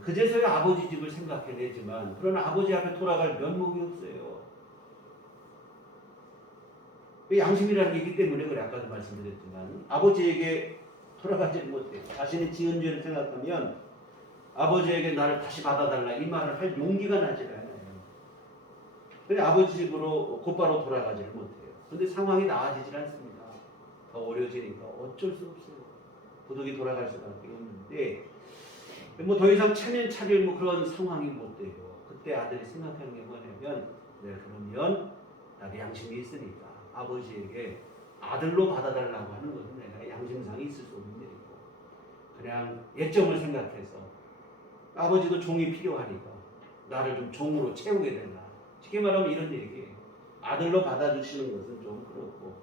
그제서야 아버지 집을 생각해내지만 그러나 아버지 앞에 돌아갈 면목이 없어요. 양심이라는 게 있기 때문에 그래 아까도 말씀드렸지만 아버지에게 돌아가지 못해요. 자신이 지은 죄를 생각하면 아버지에게 나를 다시 받아달라 이 말을 할 용기가 나지 않아요. 근데 아버지 집으로 곧바로 돌아가지를 못해요. 근데 상황이 나아지질 않습니다. 더 어려지니까 어쩔 수 없어요. 도둑이 돌아갈 수밖에 없는데 뭐 더 이상 차면 차릴 뭐 그런 상황이 못 돼요. 그때 아들이 생각하는 게 뭐냐면 그러면 나도 양심이 있으니까 아버지에게 아들로 받아달라고 하는 것은 내가 양심상이 있을 수 없는 일이고 그냥 예정을 생각해서 아버지도 종이 필요하니까 나를 좀 종으로 채우게 된다. 쉽게 말하면 이런 얘기예요. 아들로 받아주시는 것은 좀 그렇고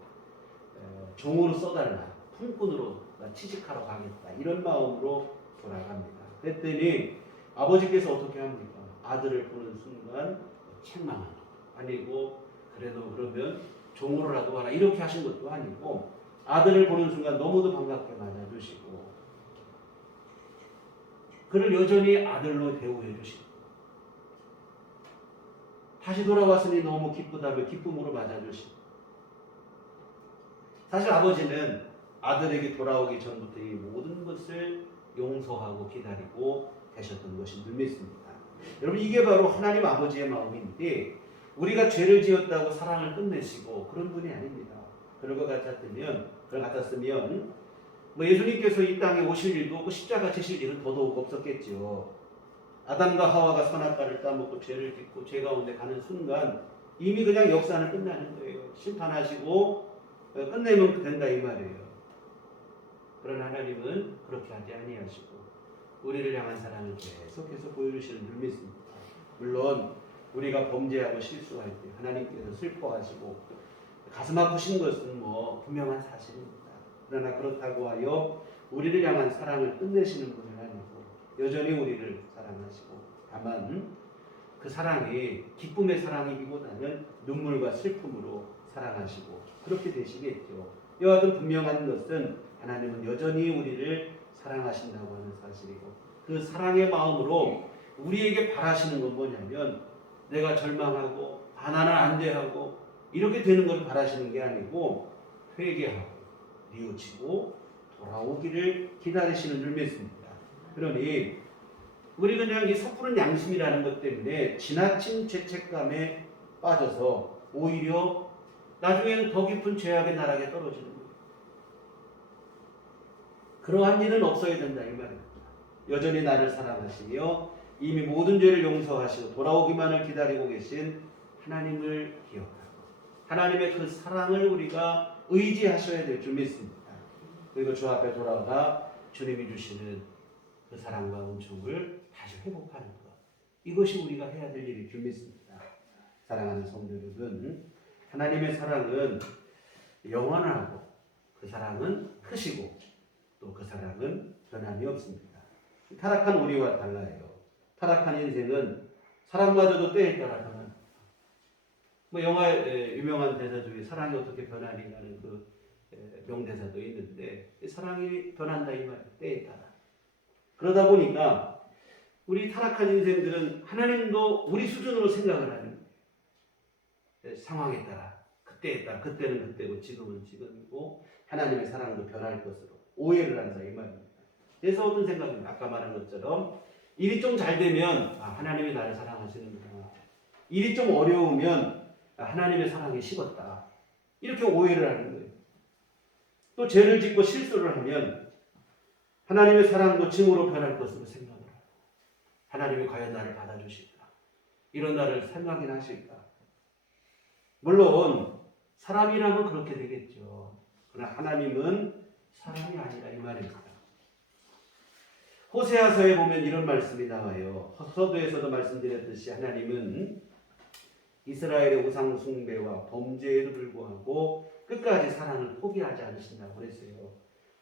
종으로 써달라. 품꾼으로 나 취직하러 가겠다. 이런 마음으로 돌아갑니다. 그랬더니 아버지께서 어떻게 합니까? 아들을 보는 순간 책망하는 거 아니고 그래도 그러면 종으로라도 하라 이렇게 하신 것도 아니고 아들을 보는 순간 너무도 반갑게 맞아주시고 그를 여전히 아들로 대우해 주시고 다시 돌아왔으니 너무 기쁘다며 기쁨으로 맞아주시고 사실 아버지는 아들에게 돌아오기 전부터 이 모든 것을 용서하고 기다리고 계셨던 것인 줄 믿습니다. 여러분 이게 바로 하나님 아버지의 마음인데 우리가 죄를 지었다고 사랑을 끝내시고 그런 분이 아닙니다. 그럴 것 같았으면 뭐 예수님께서 이 땅에 오실 일도 없고 십자가 지실 일은 더더욱 없었겠죠. 아담과 하와가 선악과를 따먹고 죄를 짓고 죄 가운데 가는 순간 이미 그냥 역사는 끝나는 거예요. 심판하시고 끝내면 된다 이 말이에요. 그러나 하나님은 그렇게 하지 아니하시고 우리를 향한 사랑을 계속해서 보여주시는 줄 믿습니다. 물론 우리가 범죄하고 실수할 때 하나님께서 슬퍼하시고 가슴 아프신 것은 뭐 분명한 사실입니다. 그러나 그렇다고 하여 우리를 향한 사랑을 끝내시는 분은 아니고 여전히 우리를 사랑하시고 다만 그 사랑이 기쁨의 사랑이기보다는 눈물과 슬픔으로 사랑하시고 그렇게 되시겠죠. 이와 같은 분명한 것은 하나님은 여전히 우리를 사랑하신다고 하는 사실이고 그 사랑의 마음으로 우리에게 바라시는 건 뭐냐면 내가 절망하고 하나는 안 돼하고 이렇게 되는 걸 바라시는 게 아니고 회개하고 뉘우치고 돌아오기를 기다리시는 줄 믿습니다. 그러니 우리 그냥 이 섣부른 양심이라는 것 때문에 지나친 죄책감에 빠져서 오히려 나중에는 더 깊은 죄악의 나락에 떨어지는 거예요. 그러한 일은 없어야 된다 이 말입니다. 여전히 나를 사랑하시며 이미 모든 죄를 용서하시고 돌아오기만을 기다리고 계신 하나님을 기억하고 하나님의 그 사랑을 우리가 의지하셔야 될 줄 믿습니다. 그리고 주 앞에 돌아가 주님이 주시는 그 사랑과 은총을 다시 회복하는 것. 이것이 우리가 해야 될 일일 줄 믿습니다. 사랑하는 성도 여러분, 하나님의 사랑은 영원하고 그 사랑은 크시고 또 그 사랑은 변함이 없습니다. 타락한 우리와 달라요. 타락한 인생은 사랑마저도 때에 따라 변합니다. 뭐 영화의 유명한 대사 중에 사랑이 어떻게 변하니라는 그 명대사도 있는데 사랑이 변한다 이 말이에요. 때에 따라. 그러다 보니까 우리 타락한 인생들은 하나님도 우리 수준으로 생각을 하는 상황에 따라 그때에 따라 그때는 그때고 지금은 지금이고 하나님의 사랑도 변할 것으로 오해를 한다 이 말입니다. 그래서 어떤 생각입니다. 아까 말한 것처럼 일이 좀 잘 되면 하나님이 나를 사랑하시는구나. 일이 좀 어려우면 하나님의 사랑이 식었다. 이렇게 오해를 하는 거예요. 또 죄를 짓고 실수를 하면 하나님의 사랑도 증오로 변할 것으로 생각을 해요. 하나님이 과연 나를 받아주실까? 이런 나를 생각이나 하실까? 물론 사람이라면 그렇게 되겠죠. 그러나 하나님은 사람이 아니라 이 말입니다. 호세아서에 보면 이런 말씀이 나와요. 서두에서도 말씀드렸듯이 하나님은 이스라엘의 우상 숭배와 범죄에도 불구하고 끝까지 사랑을 포기하지 않으신다고 그랬어요.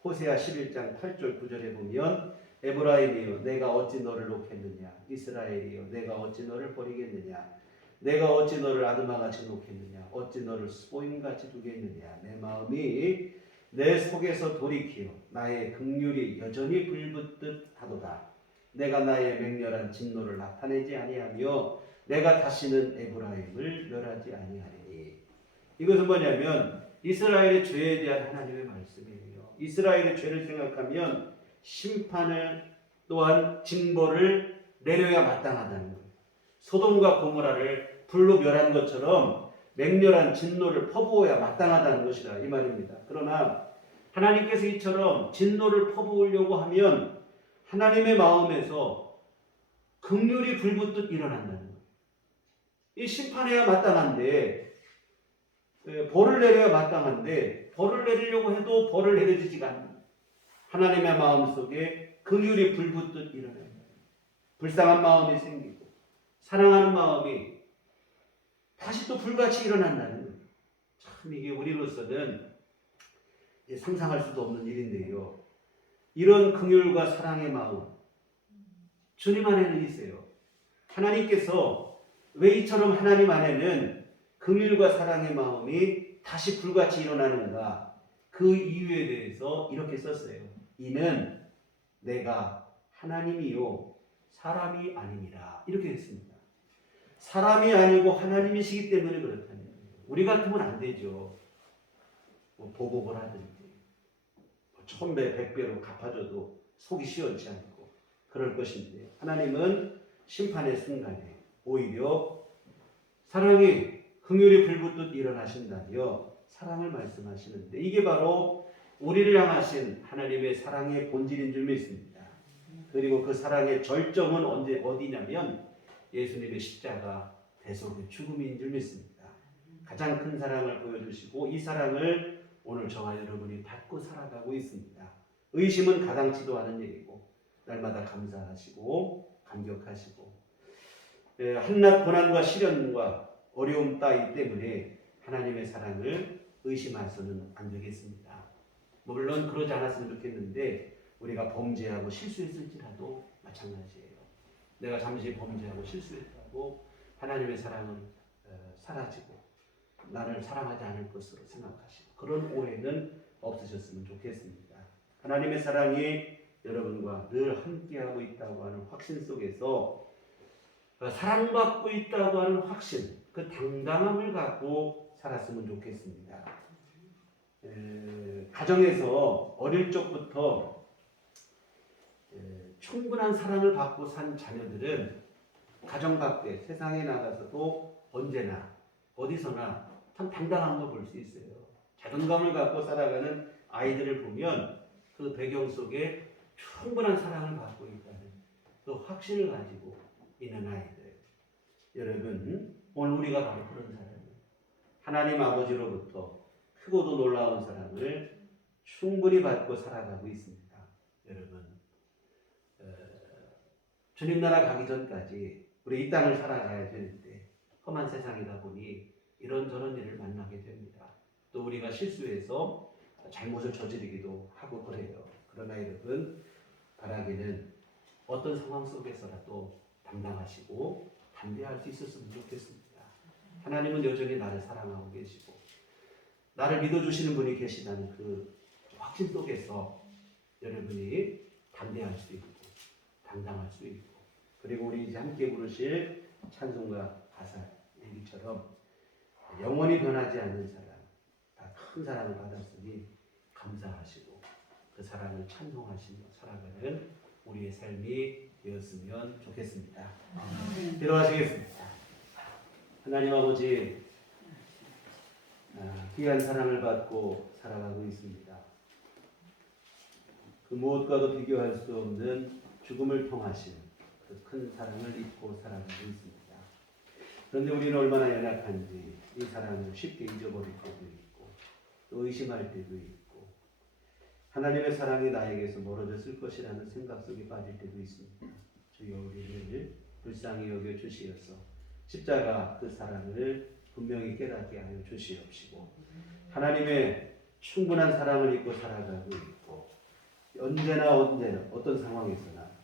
호세아 11장 8절 9절에 보면 에브라임이여 내가 어찌 너를 놓겠느냐 이스라엘이여 내가 어찌 너를 버리겠느냐 내가 어찌 너를 아드마같이 놓겠느냐 어찌 너를 스보임같이 두겠느냐 내 마음이 내 속에서 돌이키어 나의 긍휼이 여전히 불붙듯 하도다. 내가 나의 맹렬한 진노를 나타내지 아니하며 내가 다시는 에브라임을 멸하지 아니하리니. 이것은 뭐냐면 이스라엘의 죄에 대한 하나님의 말씀이에요. 이스라엘의 죄를 생각하면 심판을 또한 징벌을 내려야 마땅하다는 거예요. 소돔과 고모라를 불로 멸한 것처럼 맹렬한 진노를 퍼부어야 마땅하다는 것이다 이 말입니다. 그러나 하나님께서 이처럼 진노를 퍼부으려고 하면 하나님의 마음에서 긍휼이 불붙듯 일어난다는 거예요. 이 심판해야 마땅한데 벌을 내려야 마땅한데 벌을 내리려고 해도 벌을 내려지지가 않는 하나님의 마음속에 긍휼이 불붙듯 일어나요. 불쌍한 마음이 생기고 사랑하는 마음이 다시 또 불같이 일어난다는 거예요. 참 이게 우리로서는 상상할 수도 없는 일인데요. 이런 긍휼과 사랑의 마음 주님 안에는 있어요. 하나님께서 왜 이처럼 하나님 안에는 긍휼과 사랑의 마음이 다시 불같이 일어나는가? 그 이유에 대해서 이렇게 썼어요. 이는 내가 하나님이요 사람이 아니니라. 이렇게 했습니다. 사람이 아니고 하나님이시기 때문에 그렇다는 거예요. 우리 같으면 안 되죠. 뭐 보복을 하든지 1000배, 100배로 갚아줘도 속이 시원치 않고 그럴 것인데, 하나님은 심판의 순간에 오히려 사랑이 긍휼이 불붙듯 일어나신다며 사랑을 말씀하시는데, 이게 바로 우리를 향하신 하나님의 사랑의 본질인 줄 믿습니다. 그리고 그 사랑의 절정은 어디냐면 예수님의 십자가 대속의 죽음인 줄 믿습니다. 가장 큰 사랑을 보여주시고 이 사랑을 오늘 저와 여러분이 받고 살아가고 있습니다. 의심은 가당치도 않은 일이고 날마다 감사하시고 감격하시고, 한낱 고난과 시련과 어려움 따위 때문에 하나님의 사랑을 의심해서는 안 되겠습니다. 물론 그러지 않았으면 좋겠는데 우리가 범죄하고 실수했을지라도 마찬가지예요. 내가 잠시 범죄하고 실수했다고 하나님의 사랑은 사라지고 나를 사랑하지 않을 것으로 생각하시고, 그런 오해는 없으셨으면 좋겠습니다. 하나님의 사랑이 여러분과 늘 함께하고 있다고 하는 확신 속에서 사랑받고 있다고 하는 확신, 그 당당함을 갖고 살았으면 좋겠습니다. 가정에서 어릴 적부터 충분한 사랑을 받고 산 자녀들은 가정 밖에 세상에 나가서도 언제나 어디서나 참 당당한 거 볼 수 있어요. 자존감을 갖고 살아가는 아이들을 보면 그 배경 속에 충분한 사랑을 받고 있다는 그 확신을 가지고 있는 아이들. 여러분, 오늘 우리가 바로 그런 사람이에요. 하나님 아버지로부터 크고도 놀라운 사랑을 충분히 받고 살아가고 있습니다. 여러분, 주님 나라 가기 전까지 우리 이 땅을 살아가야 되는데 험한 세상이다 보니 이런저런 일을 만나게 됩니다. 또 우리가 실수해서 잘못을 저지르기도 하고 그래요. 그러나 여러분, 바라기는 어떤 상황 속에서라도 담당하시고 담대할 수 있었으면 좋겠습니다. 하나님은 여전히 나를 사랑하고 계시고 나를 믿어주시는 분이 계시다는 그 확신 속에서 여러분이 담대할 수 있고 당당할 수 있고, 그리고 우리 이제 함께 부르실 찬송가 가사 얘기처럼 영원히 변하지 않는 사랑, 다 큰 사랑을 받았으니 감사하시고 그 사랑을 찬송하시며 살아가는 우리의 삶이 되었으면 좋겠습니다. 기도하시겠습니다. 하나님 아버지, 귀한 사랑을 받고 살아가고 있습니다. 그 무엇과도 비교할 수 없는 죽음을 통하신 그 큰 사랑을 잊고 살아가고 있습니다. 그런데 우리는 얼마나 연약한지 이 사랑을 쉽게 잊어버릴 때도 있고 또 의심할 때도 있고 하나님의 사랑이 나에게서 멀어졌을 것이라는 생각 속에 빠질 때도 있습니다. 주여, 우리를 불쌍히 여겨 주시어서 십자가 그 사랑을 분명히 깨닫게 하여 주시옵시고, 하나님의 충분한 사랑을 잊고 살아가고 있고 언제나 어떤 상황에서나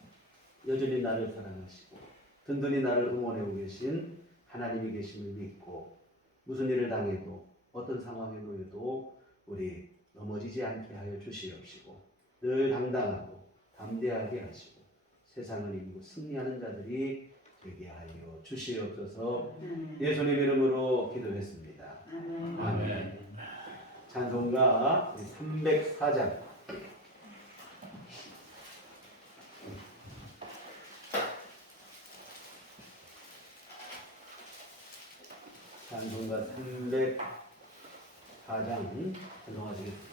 여전히 나를 사랑하시고 든든히 나를 응원하고 계신 하나님이 계심을 믿고 무슨 일을 당해도 어떤 상황에 놓여도 우리 넘어지지 않게 하여 주시옵시고 늘 당당하고 담대하게 하시고 세상을 이기고 승리하는 자들이 되게 하여 주시옵소서. 예수님 이름으로 기도했습니다. 아멘. 찬송가 304장. 찬송가 304장 찬송하시겠습니다.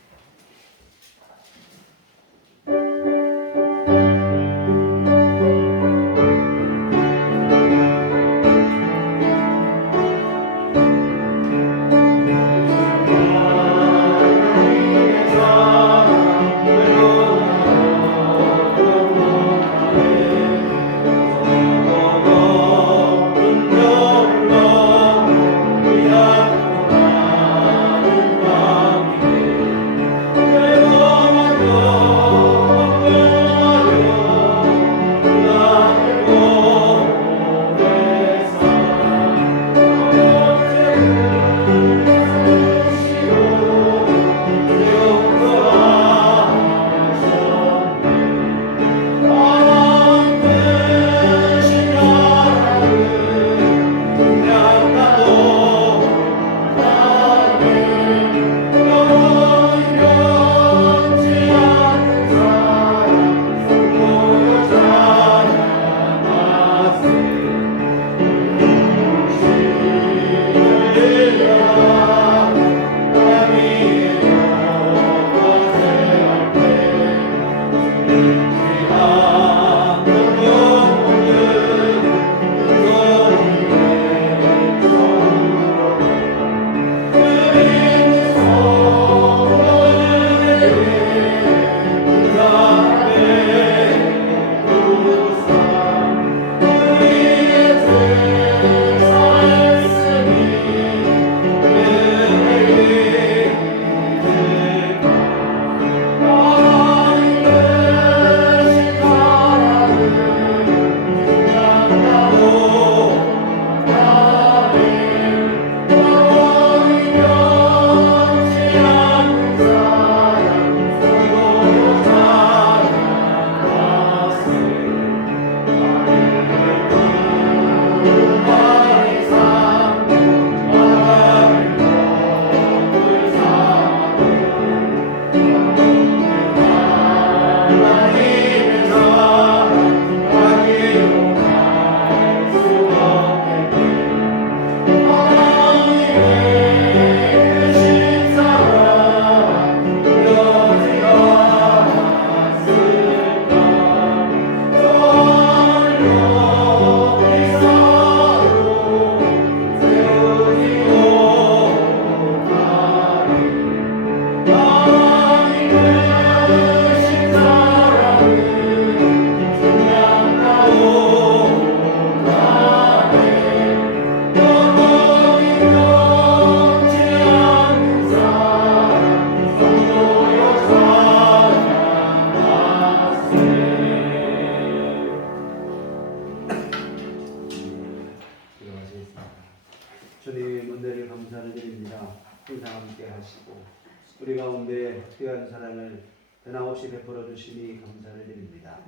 우리 가운데 귀한 사랑을 변함없이 베풀어 주시니 감사를 드립니다.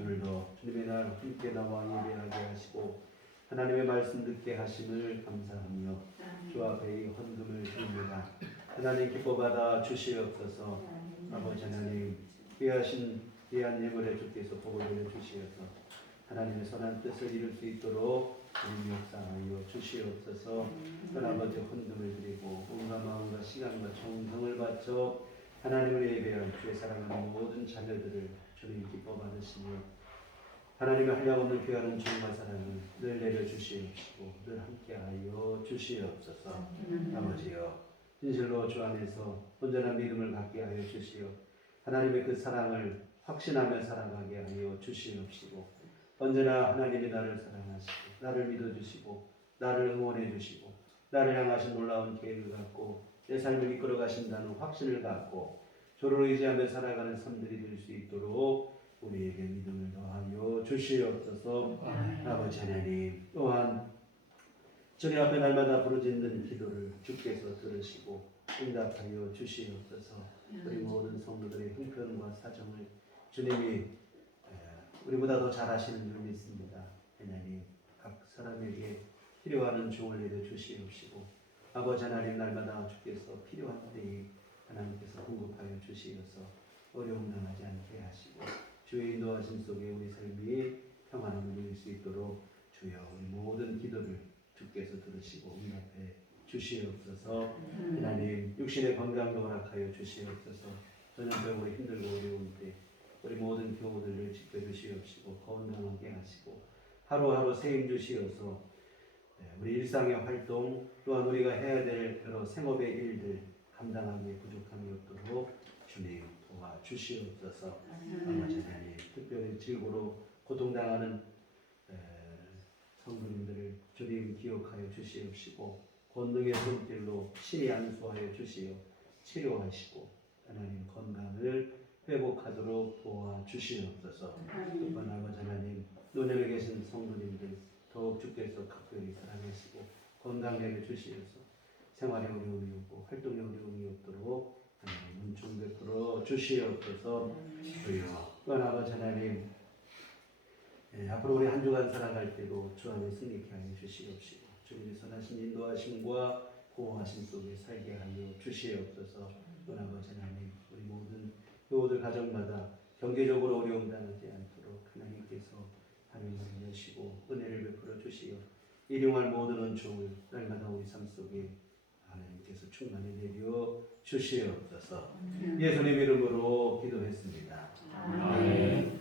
오늘도 주님의 날 함께 나와 예배하게 하시고 하나님의 말씀 듣게 하심을 감사하며 주 앞에 이 헌금을 드립니다. 하나님 기뻐 받아 주시옵소서. 아버지 하나님 귀하신 귀한 예물에 주께서 복을 내려 주시어서 하나님의 선한 뜻을 이룰 수 있도록 우리 역사하여 주시옵소서. 아버지 헌금을 드리고 온갖 마음과 시간과 정성을 바쳐 하나님을 예배한 주의 사랑하는 모든 자녀들을 주님 기뻐 받으시며 하나님의 한량없는 귀한 은총과 사랑을 늘 내려주시옵시고 늘 함께하여 주시옵소서. 아버지여 진실로 주 안에서 온전한 믿음을 갖게 하여 주시어 하나님의 그 사랑을 확신하며 살아가게 하여 주시옵시고 언제나 하나님이 나를 사랑하시고 나를 믿어주시고 나를 응원해 주시고 나를 향하신 놀라운 계획을 갖고 내 삶을 이끌어 가신다는 확신을 갖고 주를 의지하며 살아가는 삶들이 될 수 있도록 우리에게 믿음을 더하여 주시옵소서. 아버지 하나님 또한 주님 앞에 날마다 부르짖는 기도를 주께서 들으시고 응답하여 주시옵소서. 우리 모든 성도들의 형편과 사정을 주님이 우리보다 더 잘 아시는 줄 믿습니다. 하나님 각 사람에게 필요한 종을 내려 주시옵시고 아버지 하나님 날마다 주께서 필요한 때에 하나님께서 공급하여 주시어서 어려움 당하지 않게 하시고 주의 인도하심 속에 우리 삶이 평안함을 누릴 수 있도록 주여 우리 모든 기도를 주께서 들으시고 응답해 주시옵소서. 하나님 육신의 건강도 허락하여 주시옵소서. 전염병으로 힘들고 어려운 때 우리 모든 교우들을 지켜주시옵시고 건강하게 하시고 하루하루 세임 주시어서 우리 일상의 활동 또한 우리가 해야 될 여러 생업의 일들 감당하기에 부족함이 없도록 주님 도와주시옵소서. 아버지 하나님 특별히 질고로 고통당하는 성도님들을 주님 기억하여 주시옵시고 권능의 손길로 신이 안수하여 주시어 치료하시고 하나님 건강을 회복하도록 도와주시옵소서. 또한 아버지 하나님 노년에 계신 성도님들 더욱 주께서 각별히 사랑하시고 건강 내려 주시어서 생활에 어려움이 없고 활동에 어려움이 없도록 하나님 은총 베풀어 주시옵소서. 주여 또한 아버지 하나님 앞으로 우리 한 주간 살아갈 때도 주 안에 승리케 하여 주시옵시고 주님의 선하신 인도하심과 보호하심 속에 살게 하여 주시옵소서. 또한 아버지 하나님 우리 모든 교우들 가정마다 경제적으로 어려움 당하지 않도록 하나님께서 하늘을 여시고 은혜를 베풀어 주시어 일용할 모든 은총을 날마다 우리 삶 속에 하나님께서 충만히 내려 주시옵소서. 예수님 이름으로 기도했습니다. 아멘.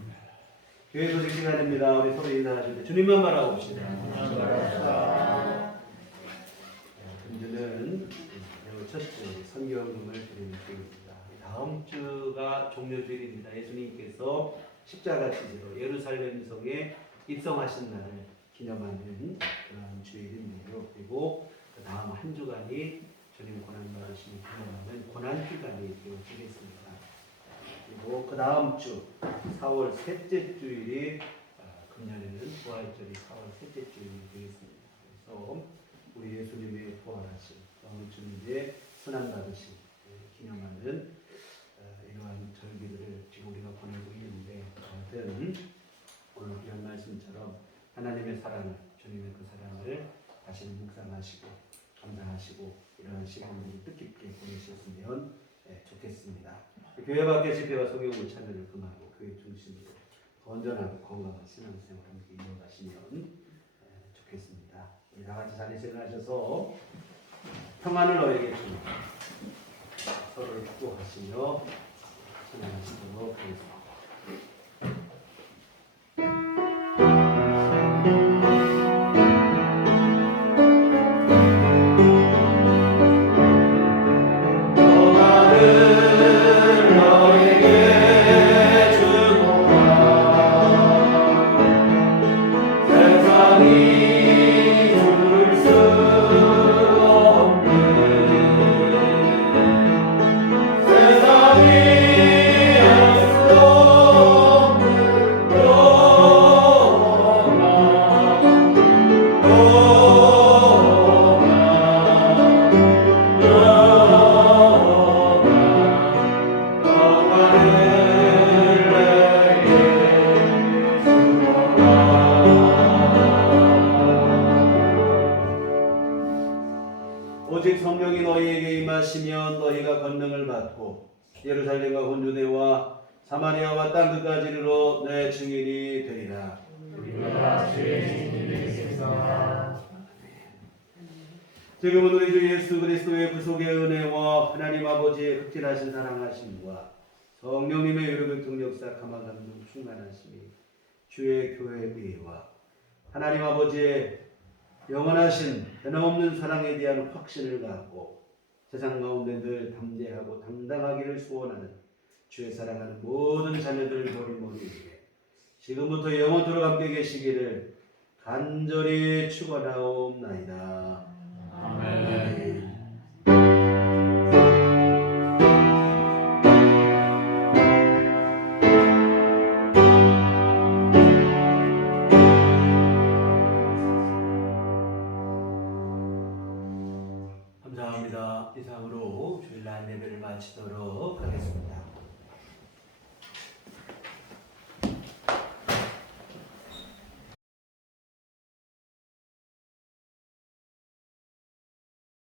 교회 소식 시간입니다. 우리 서로 인사하실 때 주님만 바라봅시다. 금주는 첫째 성경음을 드리는 주입니다. 다음 주가 종료주일입니다. 예수님께서 십자가 지지로 예루살렘 성에 입성하신 날을 기념하는 그런 주일인데요. 그리고 그 다음 한 주간이 주님 고난 받으시는 기념하는 고난 기간이 되어지겠습니다. 그리고 그 다음 주 4월 셋째 주일이 금년에는 부활절이 4월 셋째 주일이 되겠습니다. 그래서 우리 예수님의 부활하심, 주님의 순환 받으심 기념하는 이러한 절기들을 지금 우리가 보내고 있는데 오늘 이런 말씀처럼 하나님의 사랑을 주님의 그 사랑을 다시 묵상하시고 감당하시고 이러한 시간을 뜻깊게 보내셨으면 좋겠습니다. 교회 밖의 집회와 성경을 참여를 금하고 교회 중심으로 건전하고 건강한 신앙생활을 함께 이어가시면 좋겠습니다. 우리 다 같이 자리에서 일어나셔서 평안을 너에게 주며 서로를 축복하시며 찬양하시도록 하겠습니다. 하면 너희가 권능을 받고 예루살렘과 온 유대와 사마리아와 땅 끝까지 이르러 내 증인이 되리라. 우리가 주의 증인이 되겠습니다. 지금은 우리 주 예수 그리스도의 구속의 은혜와 하나님 아버지의 극진하신 사랑하심과 성령님의 유력교통 역사 감화감동 충만하심이 주의 교회와 하나님 아버지의 영원하신 변함없는 사랑에 대한 확신을 갖고 세상 가운데 늘 담대하고 당당하기를 소원하는 주의 사랑하는 모든 자녀들 머리머리 위에 지금부터 영원토록 함께 계시기를 간절히 축원하옵나이다. 아멘. 감사합니다. 이상으로 주일날 예배를 마치도록 하겠습니다.